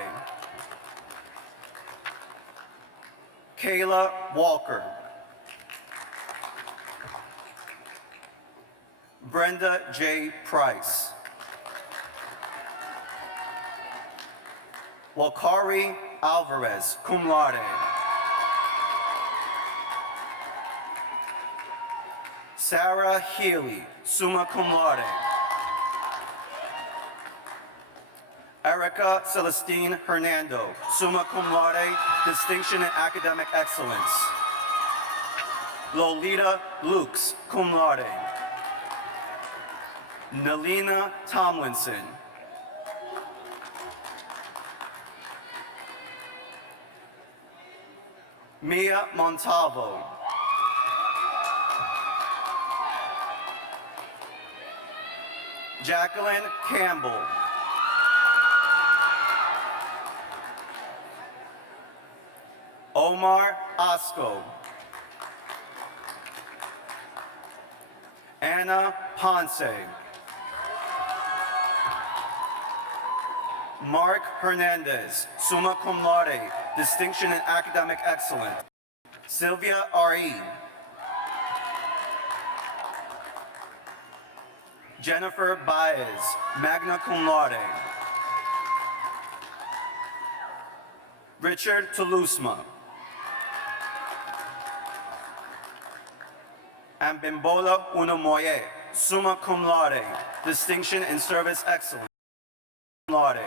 Kayla Walker. Brenda J. Price. Wakari Alvarez, cum laude. Sarah Healy, summa cum laude. Erica Celestine Hernando, summa cum laude, distinction in academic excellence. Lolita Lukes, cum laude. Nelina Tomlinson. Mia Montalvo. Jacqueline Campbell. Omar Osco. Anna Ponce. Mark Hernandez, summa cum laude, distinction in academic excellence. Sylvia R.E. Jennifer Baez, magna cum laude. Richard Toulousma. Ambimbola Unamoye, summa cum laude, distinction in service excellence. Cum laude.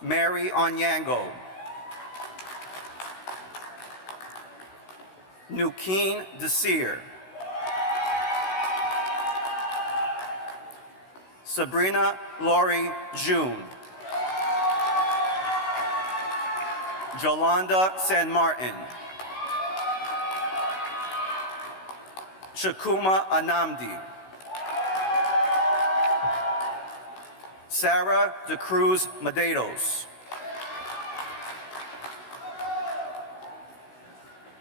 Mary Onyango. Nukeen Desir. Sabrina Laurie June. Jolanda San Martin. Shakuma Anamdi. Sarah De Cruz Medeiros.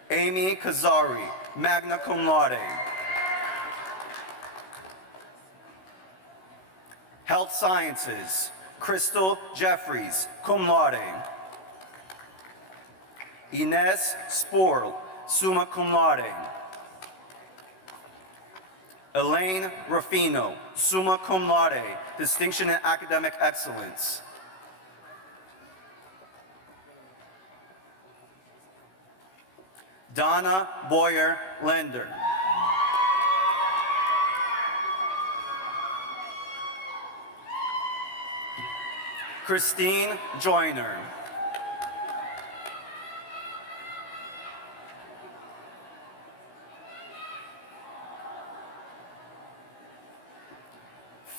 Amy Kazari, magna cum laude. Health Sciences, Crystal Jeffries, cum laude. Inez Sporl, summa cum laude. Elaine Ruffino, summa cum laude, distinction in academic excellence. Donna Boyer Lender. Christine Joyner.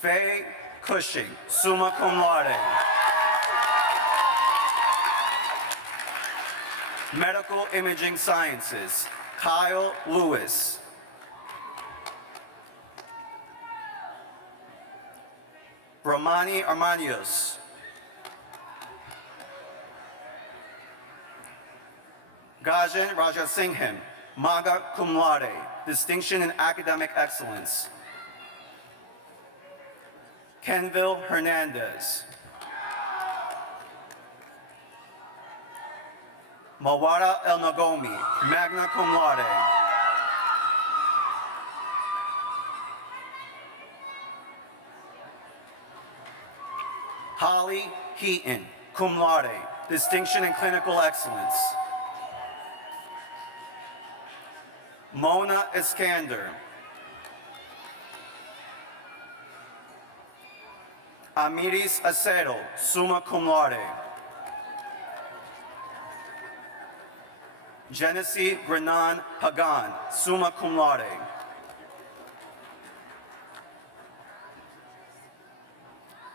Faye Cushing, summa cum laude. Medical Imaging Sciences, Kyle Lewis. Brahmani Armanios. Gajan Rajasingham, magna cum laude, distinction in academic excellence. Kenville Hernandez. Mawara El Nagomi, magna cum laude. Holly Heaton, cum laude, distinction in clinical excellence. Mona Iskander. Amiris Acedo, summa cum laude. Genesee Granan Hagan, summa cum laude.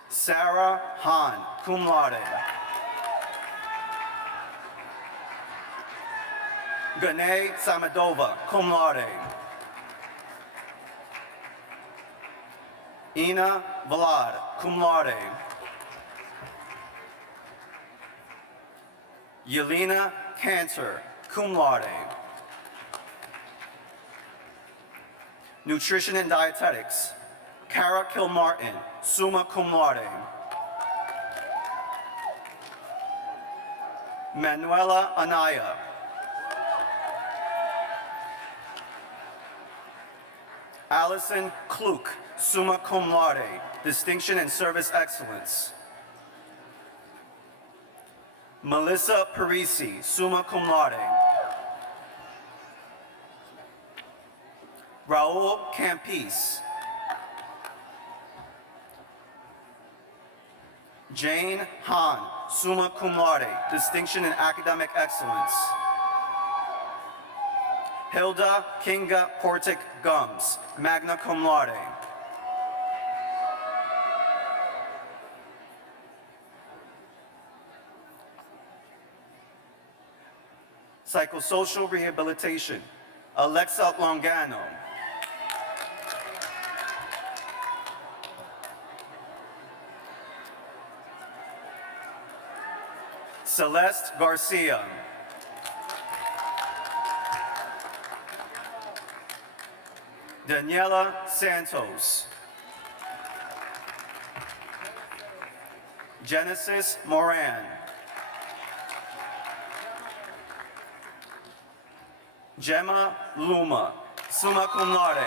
Sarah Hahn, cum laude. Gane Samadova, cum laude. Ina Vlad, cum laude. Yelena Cantor, cum laude. Nutrition and Dietetics, Kara Kilmartin, summa cum laude. Manuela Anaya. Allison Kluk, summa cum laude, distinction and service excellence. Melissa Parisi, summa cum laude. Raul Campis. Jane Han, summa cum laude, distinction in academic excellence. Hilda Kinga Portic Gums, magna cum laude. Psychosocial rehabilitation, Alexa Longano. Celeste Garcia. Daniela Santos. Genesis Moran. Gemma Luma, summa cum laude.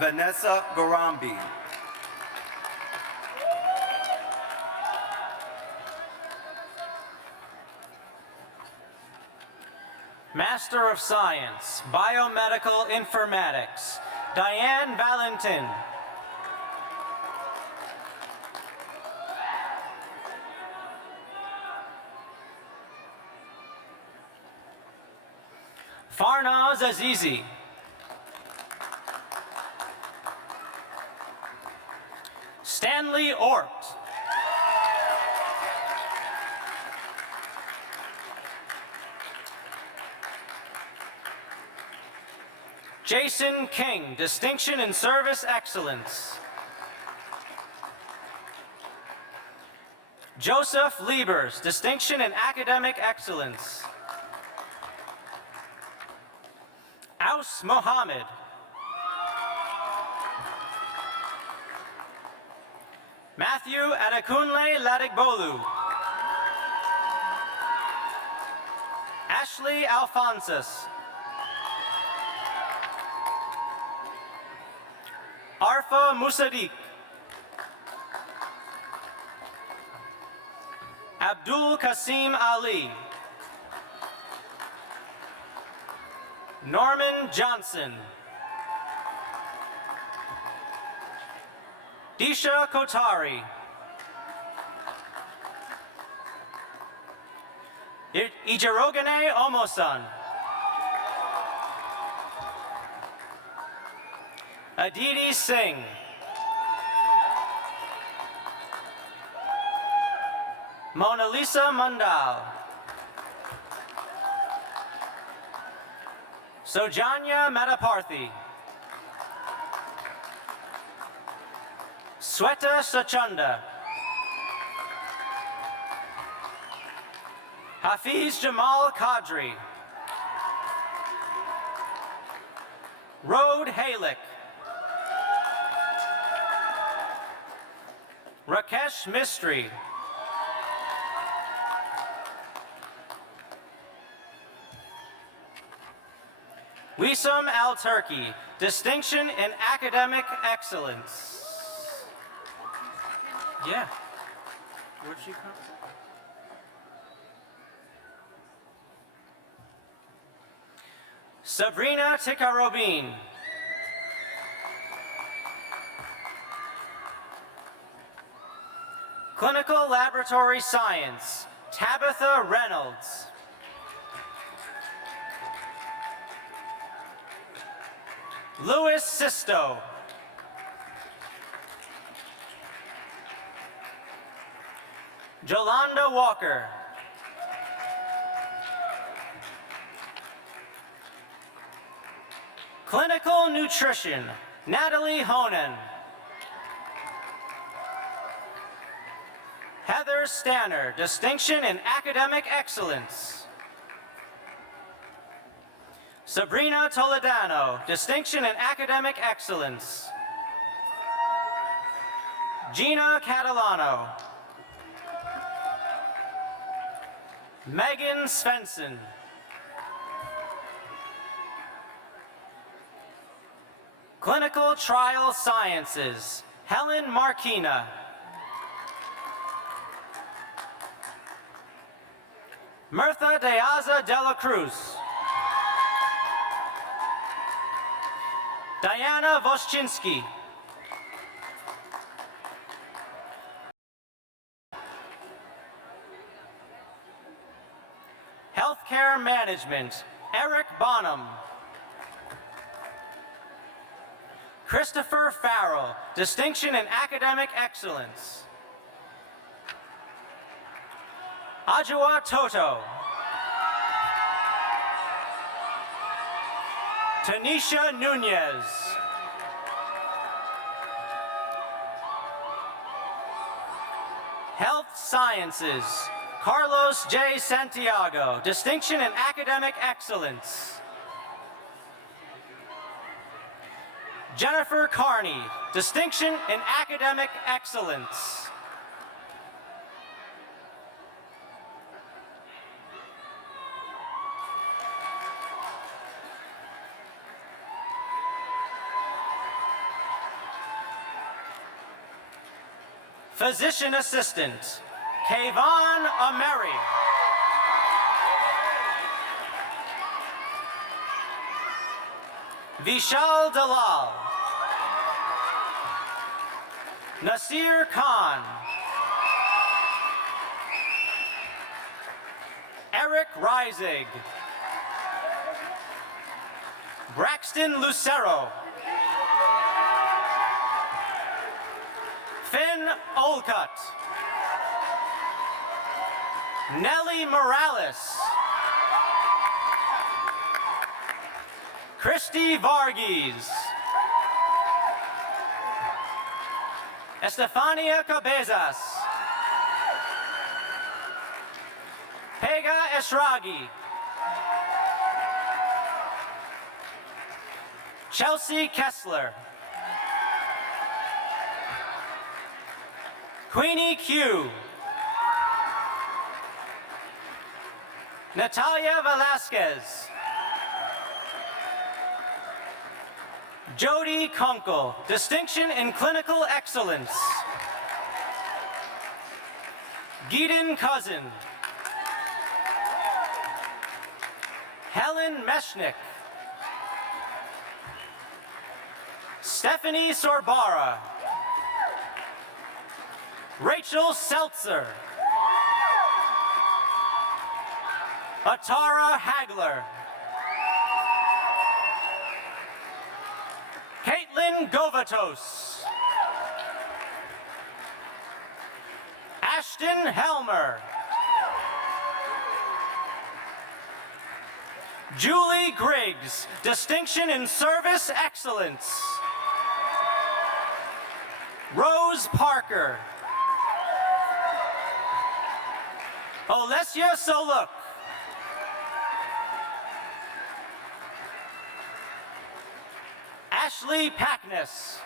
Vanessa Garambi. Master of Science, Biomedical Informatics, Diane Valentin. Farnaz Azizi. Stanley Ort. Jason King, Distinction in Service Excellence. Joseph Liebers, Distinction in Academic Excellence. Aus Mohammed. Matthew Adekunle Ladigbolu. Ashley Alphonsus. Arfa Musaddiq. Abdul Qasim Ali. Norman Johnson. Disha Kotari. Ijerogane Omosan. Aditi Singh. Mona Lisa Mandal. Sojanya Mataparthi. Sweta Sachanda. Hafiz Jamal Qadri. Rode Halick. Rakesh Mistry. Wisam Al-Turki, Distinction in Academic Excellence. Yeah. Where'd she come from? Sabrina Tikarobin. Clinical Laboratory Science, Tabitha Reynolds. Louis Sisto. Jolanda Walker. Clinical Nutrition, Natalie Honan. Heather Heather Stanner, distinction in academic excellence. Sabrina Toledano, distinction in academic excellence. Gina Catalano. Megan Svensson. Clinical Trial Sciences, Helen Marquina. Mirtha Deaza de la Cruz. Diana Voschinski. Healthcare Management, Eric Bonham. Christopher Farrell, distinction in academic excellence. Ajua Toto. Tanisha Nunez. Health Sciences, Carlos J. Santiago, distinction in academic excellence. Jennifer Carney, distinction in academic excellence. Physician Assistant, Kayvon Ameri. Vishal Dalal. Nasir Khan. Eric Reisig. Braxton Lucero. Finn Olcott. Nellie Morales. Christy Varghese. Estefania Cabezas. Pega Esragi. Chelsea Kessler. Queenie Q. Natalia Velasquez. Jody Kunkel, distinction in clinical excellence. Gideon Cousin. Helen Meshnick. Stephanie Sorbara. Rachel Seltzer. Atara Hagler. Caitlin Govatos. Ashton Helmer. Julie Griggs, distinction in service excellence. Rose Parker. Olesya Soluk. Ashley Packness.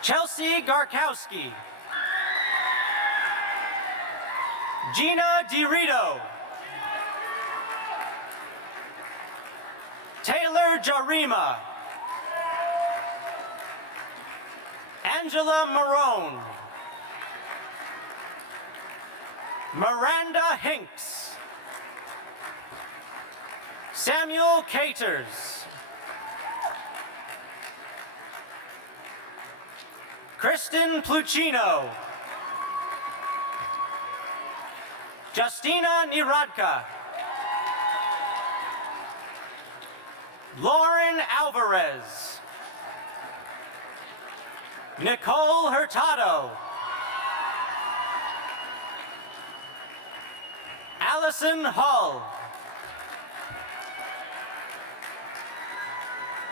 Chelsea Garkowski. Gina DiRito. Taylor Jarima. Angela Marone. Miranda Hinks. Samuel Caters. Kristen Pluchino. Justina Niradka. Lauren Alvarez. Nicole Hurtado. Allison Hull.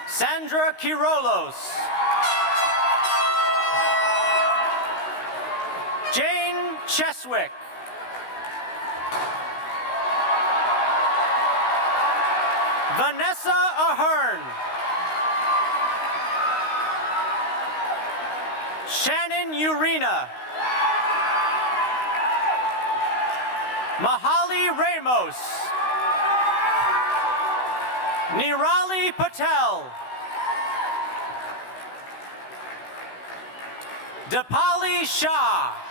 Sandra Kirolos. Cheswick. Vanessa Ahern. Shannon Urena. Mahali Ramos. Nirali Patel. Dipali Shah.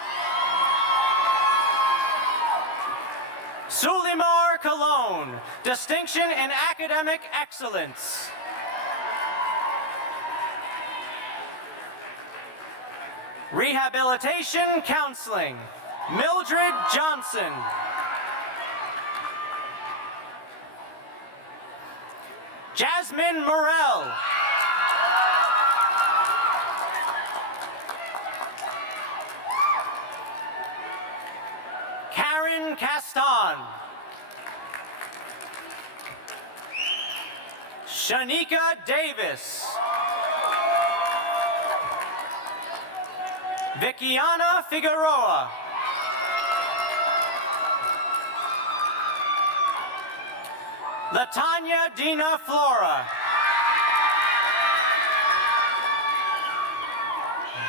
Sulimar Cologne, Distinction in Academic Excellence. Rehabilitation Counseling, Mildred Johnson. Jasmine Morel. Karen Caston. Shanika Davis. Vickiana Figueroa. Latanya Dina Flora.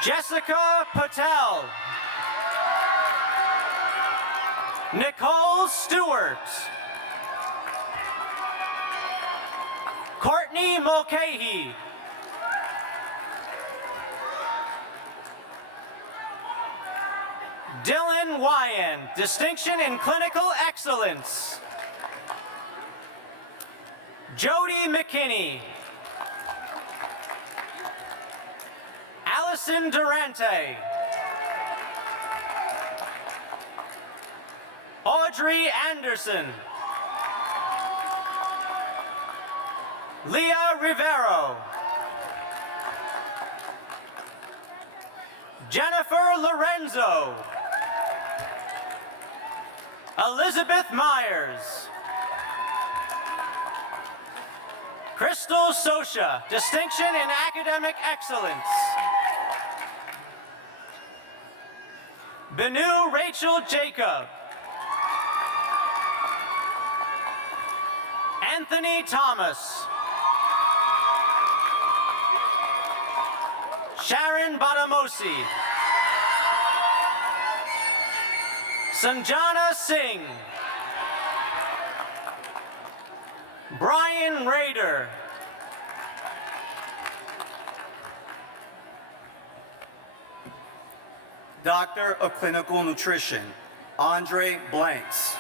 Jessica Patel. Nicole Stewart. Courtney Mulcahy. Dylan Wyan, Distinction in Clinical Excellence. Jody McKinney. Allison Durante. Audrey Anderson. Leah Rivero. Jennifer Lorenzo. Elizabeth Myers. Crystal Sosha, Distinction in Academic Excellence. Benu Rachel Jacob. Anthony Thomas. Sharon Badamosi. Sanjana Singh. Brian Rader. Doctor of Clinical Nutrition, Andre Blanks.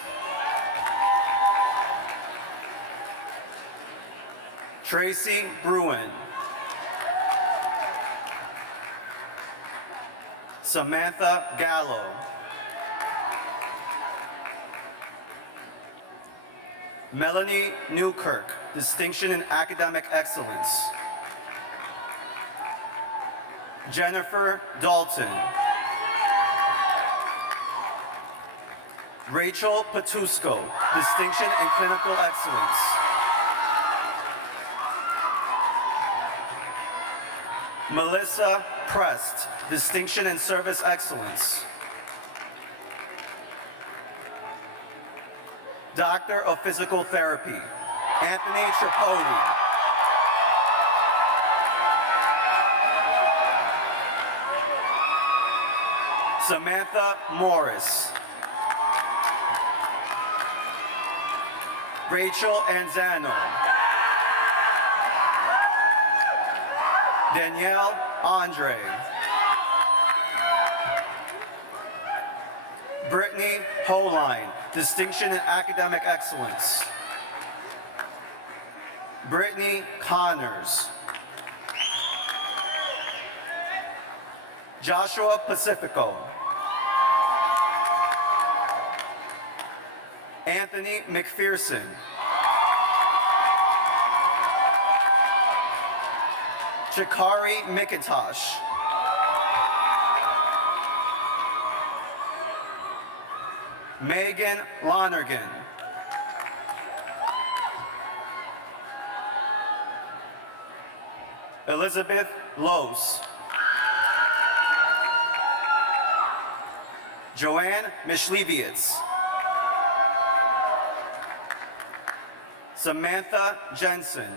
Tracy Bruin. Samantha Gallo. Melanie Newkirk, Distinction in Academic Excellence. Jennifer Dalton. Rachel Patusco, Distinction in Clinical Excellence. Melissa Prest, Distinction in Service Excellence. Doctor of Physical Therapy, Anthony Tripodi. Samantha Morris. Rachel Anzano. Danielle Andre. Brittany Holine, Distinction in Academic Excellence. Brittany Connors. Joshua Pacifico. Anthony McPherson. Chikari McIntosh. Megan Lonergan. Elizabeth Lose. Joanne Mishlevietz. Samantha Jensen.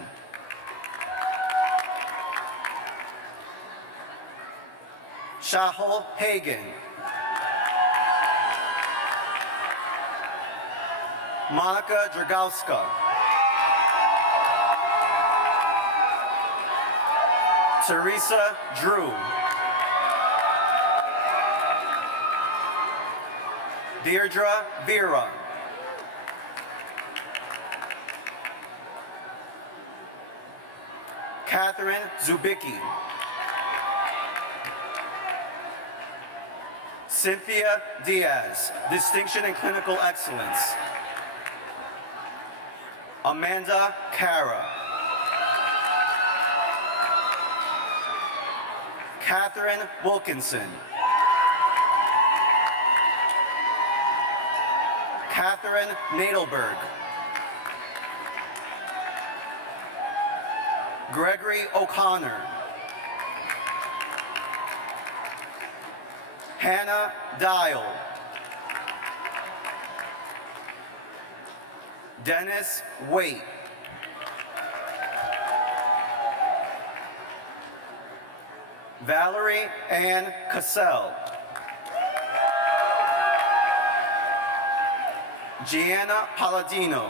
Shahol Hagen. Monica Dragowska. Teresa Drew. Deirdre Vera. Catherine Zubicki. Cynthia Diaz, Distinction in Clinical Excellence. Amanda Cara. Catherine Wilkinson. Catherine Nadelberg. Gregory O'Connor. Hannah Dial. Dennis Waite. Valerie Ann Cassell. Gianna Palladino.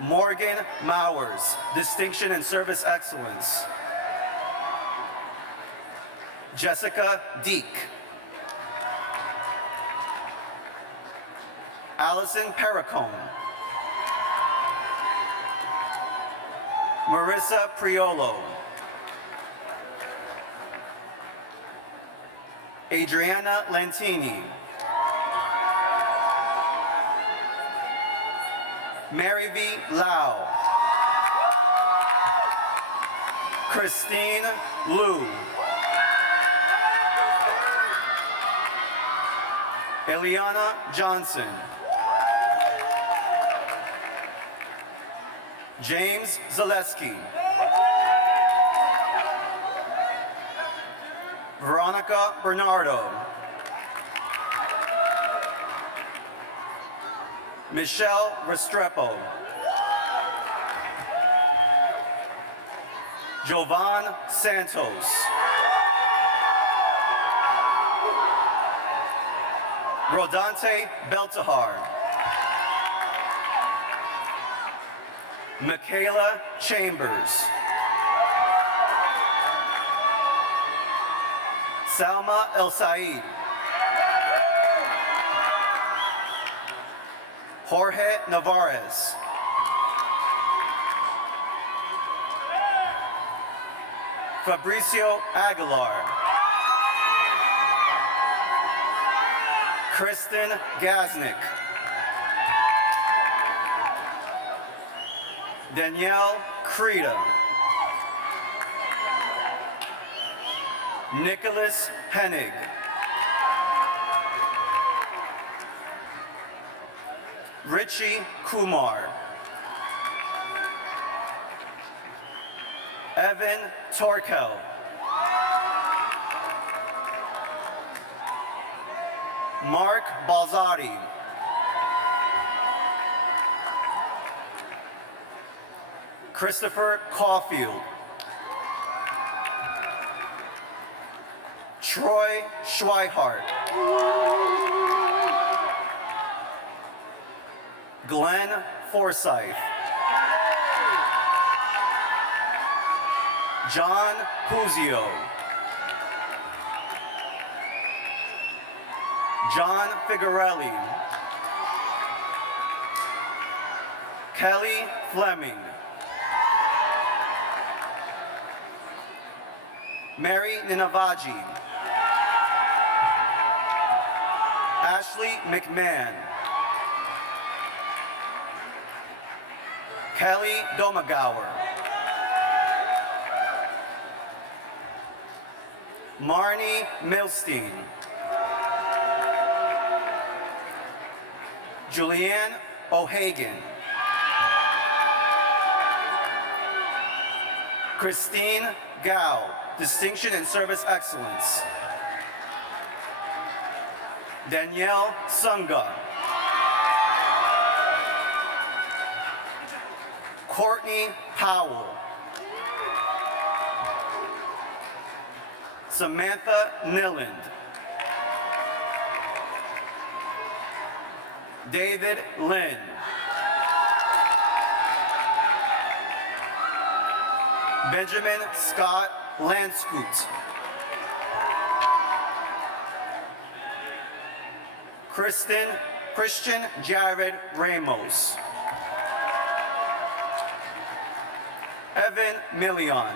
Morgan Mowers, Distinction in Service Excellence. Jessica Deek. Allison Perricone. Marissa Priolo. Adriana Lantini. Mary V. Lau. Christine Liu. Eliana Johnson. James Zaleski. Veronica Bernardo. Michelle Restrepo. Jovan Santos. Rodante Beltahar. Michaela Chambers. Salma El Said. Jorge Navarez. Fabricio Aguilar. Kristen Gaznick. Danielle Creda. Nicholas Hennig. Richie Kumar. Evan Torkel. Mark Balzati. Christopher Caulfield. Troy Schweihart. Glenn Forsyth. John Puzio. John Figarelli. Kelly Fleming. Mary Ninavaji. Ashley McMahon. Kelly Domagauer. Marnie Milstein. Julianne O'Hagan. Christine Gao. Distinction in Service Excellence. Danielle Sunga. Courtney Powell. Samantha Nilland. David Lynn. Benjamin Scott Lanscoot. Christian Jared Ramos. Evan Million.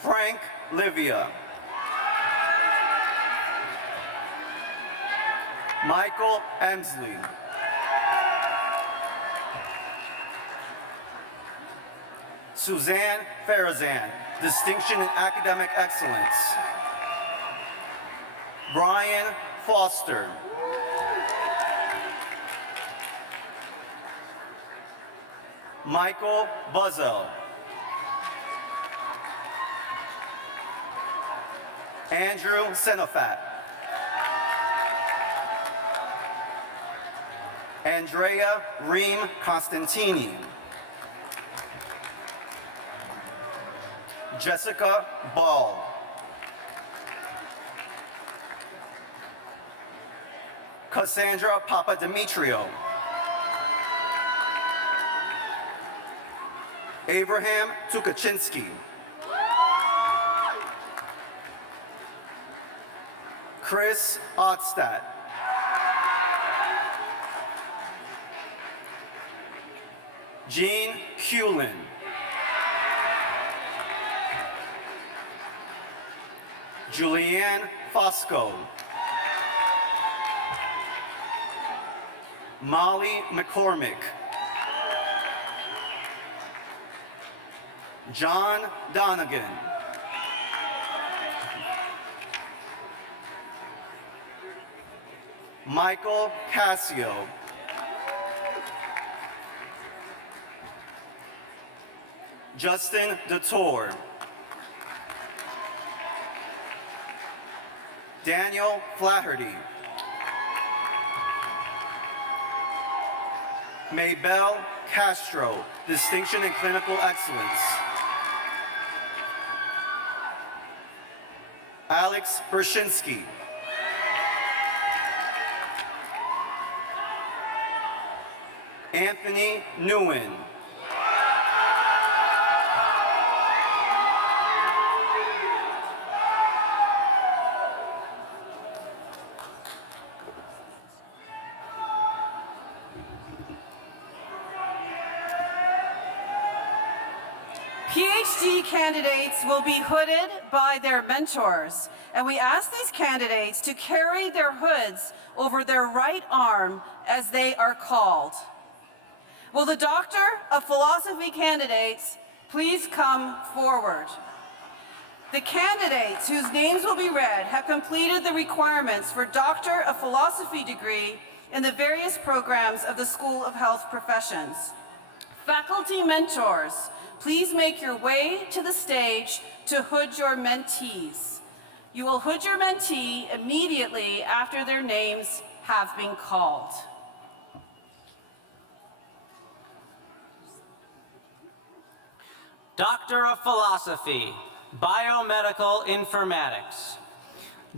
Frank Livia. Michael Emsley. Suzanne Farazan, Distinction in Academic Excellence. Brian Foster. Michael Buzzell. Andrew Senofat. Andrea Reem Constantini. Jessica Ball. Cassandra Papademetrio. Abraham Tukachinsky. Chris Ottstadt. Jean Hewlin. Julianne Fosco. Molly McCormick. John Donegan. Michael Cassio. Justin DeTore. Daniel Flaherty. Maybelle Castro, Distinction in Clinical Excellence. Alex Bershinsky. Anthony Nguyen. PhD candidates will be hooded by their mentors, and we ask these candidates to carry their hoods over their right arm as they are called. Will the Doctor of Philosophy candidates please come forward? The candidates whose names will be read have completed the requirements for Doctor of Philosophy degree in the various programs of the School of Health Professions. Faculty mentors, please make your way to the stage to hood your mentees. You will hood your mentee immediately after their names have been called. Doctor of Philosophy, Biomedical Informatics.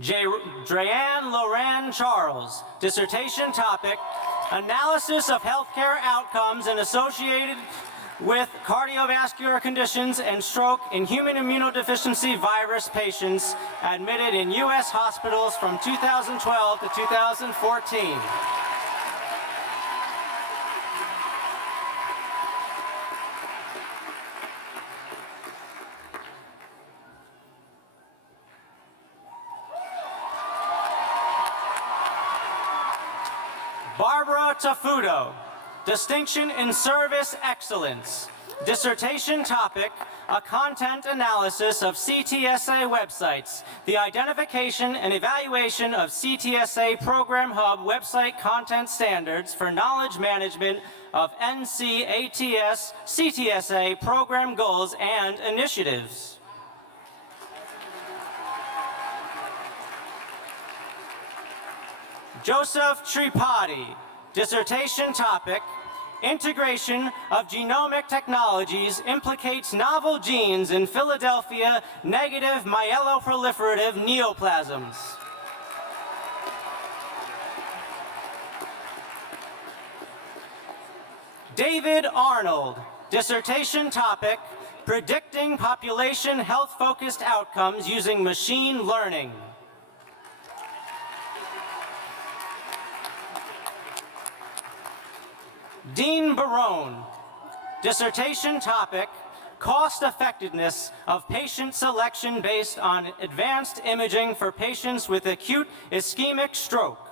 Dreanne Loran Charles, dissertation topic, Analysis of Healthcare Outcomes and Associated with Cardiovascular Conditions and Stroke in Human Immunodeficiency Virus Patients admitted in U.S. hospitals from 2012 to 2014. Barbara Tafudo, Distinction in Service Excellence. Dissertation topic, a content analysis of CTSA websites, the identification and evaluation of CTSA Program Hub website content standards for knowledge management of NCATS CTSA program goals and initiatives. Joseph Tripathi, dissertation topic, Integration of Genomic Technologies Implicates Novel Genes in Philadelphia Negative Myeloproliferative Neoplasms. David Arnold, dissertation topic, Predicting Population Health-Focused Outcomes Using Machine Learning. Dean Barone, dissertation topic, Cost-Effectiveness of Patient Selection Based on Advanced Imaging for Patients with Acute Ischemic Stroke.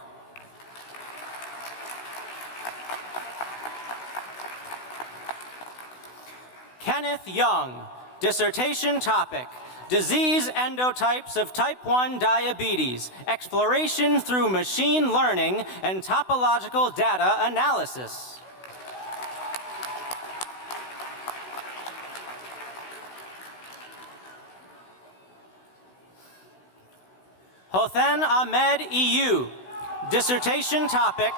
Kenneth Young, dissertation topic, Disease Endotypes of Type 1 Diabetes, Exploration through Machine Learning and Topological Data Analysis. Hothen Ahmed EU, dissertation topic,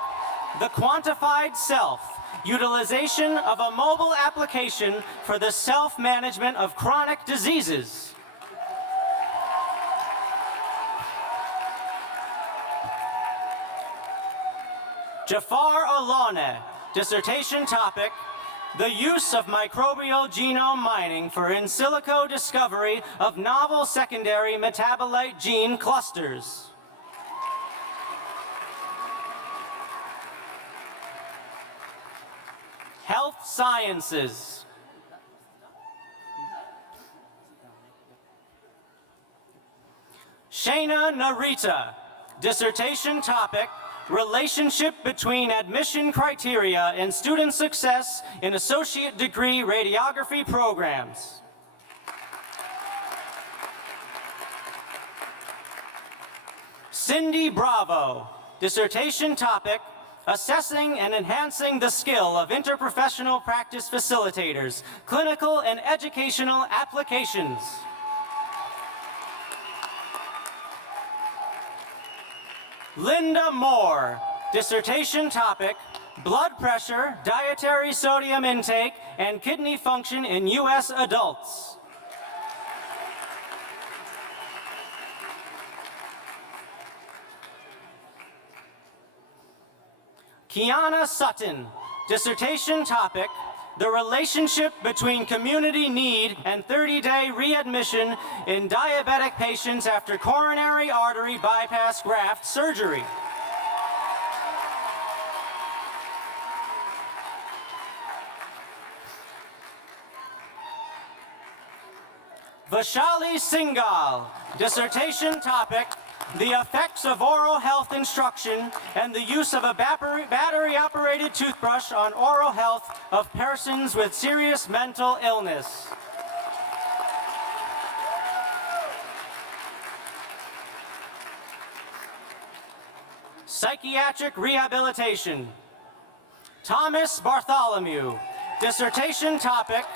The Quantified Self, Utilization of a Mobile Application for the Self-Management of Chronic Diseases. Jafar Alane, dissertation topic, The Use of Microbial Genome Mining for In Silico Discovery of Novel Secondary Metabolite Gene Clusters. Health Sciences. Shana Narita, dissertation topic, Relationship between admission criteria and student success in associate degree radiography programs. Cindy Bravo, dissertation topic, Assessing and Enhancing the Skill of Interprofessional Practice Facilitators, Clinical and Educational Applications. Linda Moore, dissertation topic, Blood Pressure, Dietary Sodium Intake, and Kidney Function in U.S. Adults. Kiana Sutton, dissertation topic, The Relationship Between Community Need and 30-Day Readmission in Diabetic Patients After Coronary Artery Bypass Graft Surgery. Vashali Singhal, dissertation topic, The Effects of Oral Health Instruction and the Use of a Battery-Operated Toothbrush on Oral Health of Persons with Serious Mental Illness. Psychiatric Rehabilitation. Thomas Bartholomew, dissertation topic,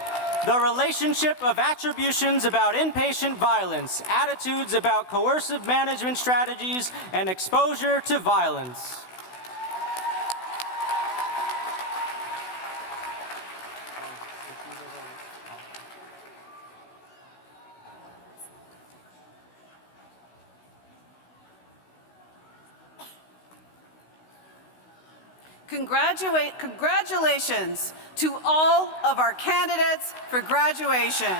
The Relationship of Attributions about Inpatient Violence, Attitudes about Coercive Management Strategies, and Exposure to Violence. Congratulations to all of our candidates for graduation.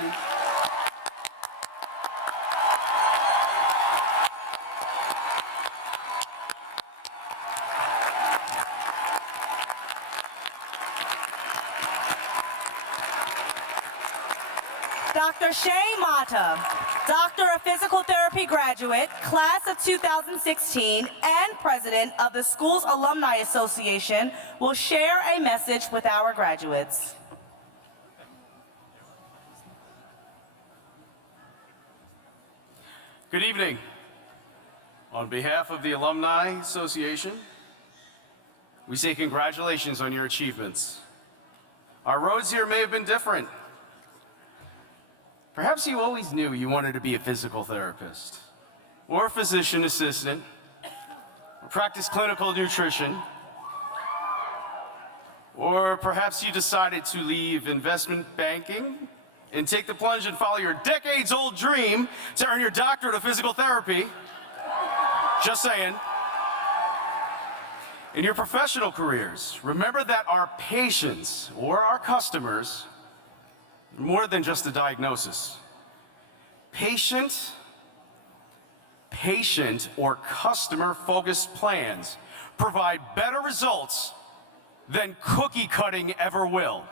Dr. Shay Mata, Doctor of Physical Therapy graduate, class of 2016, and president of the school's Alumni Association, will share a message with our graduates. Good evening. On behalf of the Alumni Association, we say congratulations on your achievements. Our roads here may have been different. Perhaps you always knew you wanted to be a physical therapist, or a physician assistant, or practice clinical nutrition, or perhaps you decided to leave investment banking and take the plunge and follow your decades-old dream to earn your doctorate of physical therapy. Just saying. In your professional careers, remember that our patients or our customers are more than just a diagnosis. Patient or customer-focused plans provide better results than cookie cutting ever will.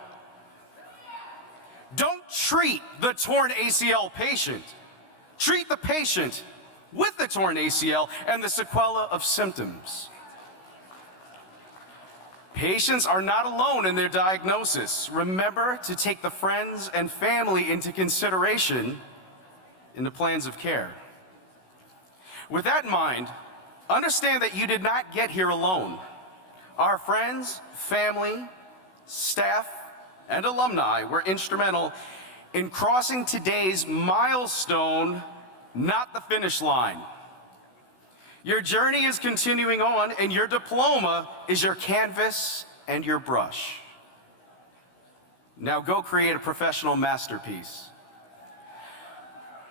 Don't treat the torn ACL patient. Treat the patient with the torn ACL and the sequela of symptoms. Patients are not alone in their diagnosis. Remember to take the friends and family into consideration in the plans of care. With that in mind, understand that you did not get here alone. Our friends, family, staff, and alumni were instrumental in crossing today's milestone, not the finish line. Your journey is continuing on, and your diploma is your canvas and your brush. Now go create a professional masterpiece.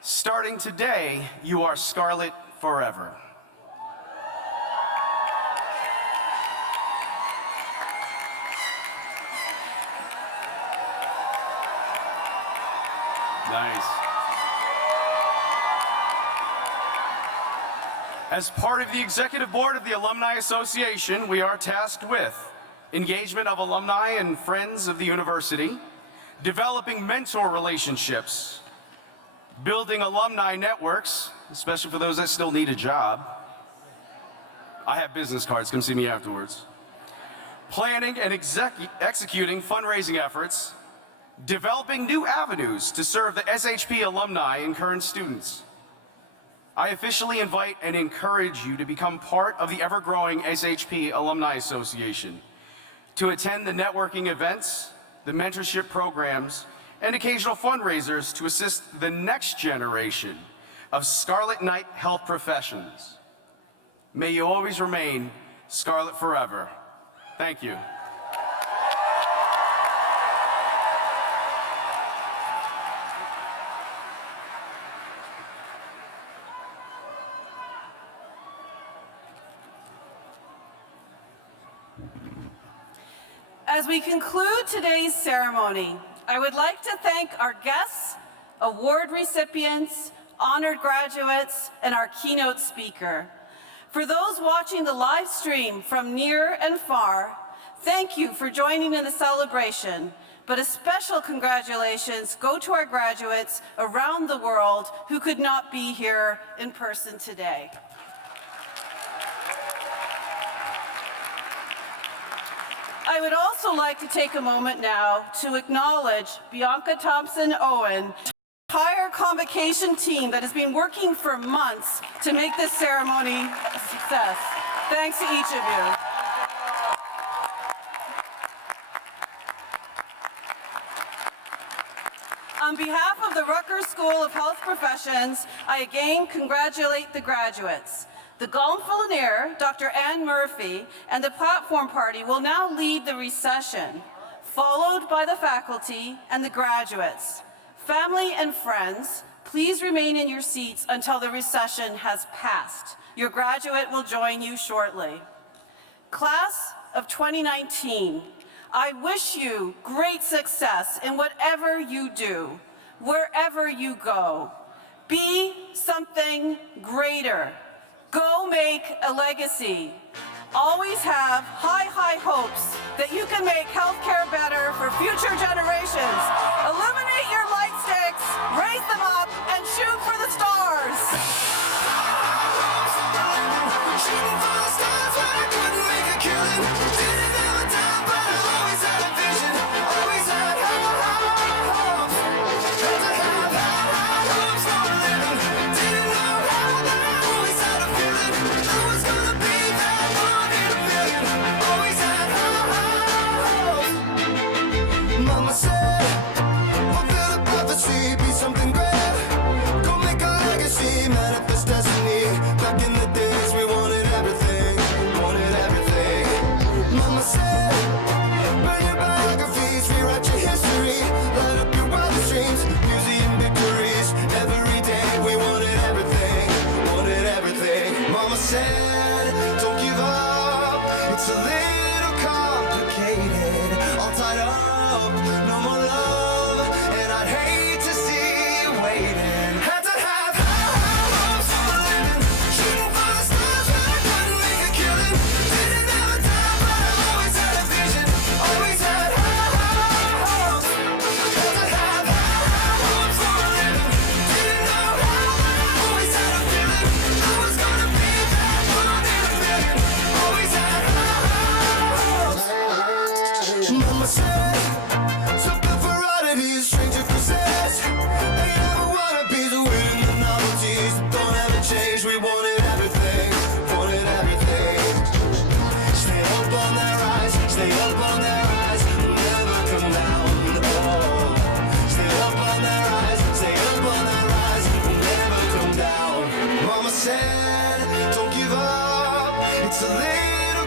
Starting today, you are Scarlet forever. Nice. As part of the executive board of the Alumni Association, we are tasked with engagement of alumni and friends of the university, developing mentor relationships, building alumni networks, especially for those that still need a job. I have business cards, come see me afterwards. Planning and executing fundraising efforts, developing new avenues to serve the SHP alumni and current students. I officially invite and encourage you to become part of the ever-growing SHP Alumni Association, to attend the networking events, the mentorship programs, and occasional fundraisers to assist the next generation of Scarlet Knight health professions. May you always remain Scarlet forever. Thank you. As we conclude today's ceremony, I would like to thank our guests, award recipients, honored graduates, and our keynote speaker. For those watching the live stream from near and far, thank you for joining in the celebration, but a special congratulations go to our graduates around the world who could not be here in person today. I would also like to take a moment now to acknowledge Bianca Thompson-Owen, the entire convocation team that has been working for months to make this ceremony a success. Thanks to each of you. On behalf of the Rutgers School of Health Professions, I again congratulate the graduates. The Gonfalonier, Dr. Ann Murphy, and the platform party will now lead the recession, followed by the faculty and the graduates. Family and friends, please remain in your seats until the recession has passed. Your graduate will join you shortly. Class of 2019, I wish you great success in whatever you do, wherever you go. Be something greater. Go make a legacy. Always have high, high hopes that you can make healthcare better for future generations. Illuminate your light sticks, raise them up, and shoot for the stars. Shooting for the stars when I couldn't make a killing. Didn't have a time, but I always had a vision. Always had high hopes. Had to have high hopes for a living. Didn't know how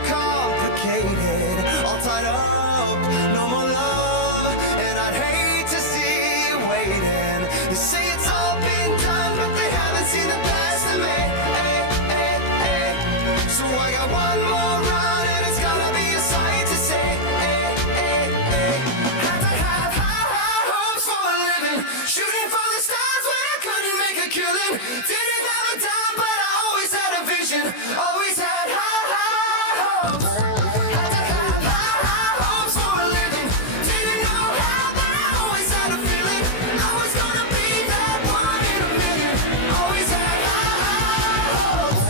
complicated, all tied up, no more love, and I'd hate to see you waiting. They say it's all been done, but they haven't seen the best of me. So I got one more run, and it's gotta be a sight to see. Had to have high hopes for a living, shooting for the stars when I couldn't make a killing. Didn't have a dime, but I always had a vision, always had high hopes. Had to have high hopes for a living, didn't know how, but I always had a feeling I was gonna be that one in a million. Always had high hopes.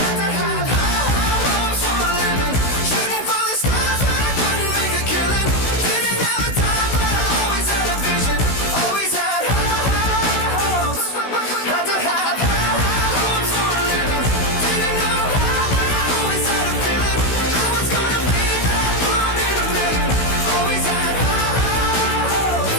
Had to have high hopes for a living, shooting for the stars when I couldn't make a killing. Didn't have a time, but I always had a vision, always had high hopes. Had to have high hopes for a living, didn't know how, but I always had a feeling I was gonna be that one in a million. Always had high hopes.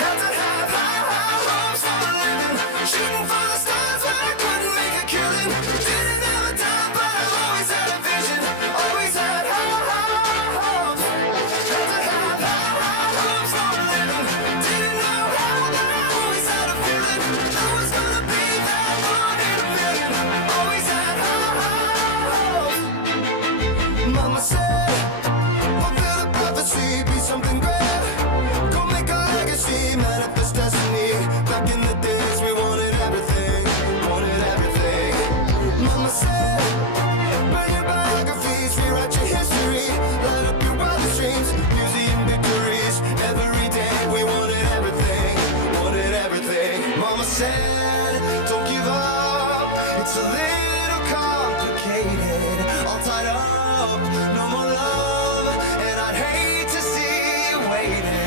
Had to have high hopes for a living, shooting for the stars when I couldn't make a killing. Didn't have a dime, but I always had a vision, always had high hopes. Had to have high hopes for a living, didn't know how, but I always had a feeling I was gonna be that one in a million. Always had high hopes. Mama said, fulfill the prophecy, be something great. Go make a legacy, manifest destiny. Back in the days we wanted everything, wanted everything. Mama said, burn your biographies, rewrite your history, light up your wildest dreams, museum victories. Every day we wanted everything, wanted everything. Mama said, don't give up, it's a little complicated, all tied up, no more love, and I'd hate to see you waiting.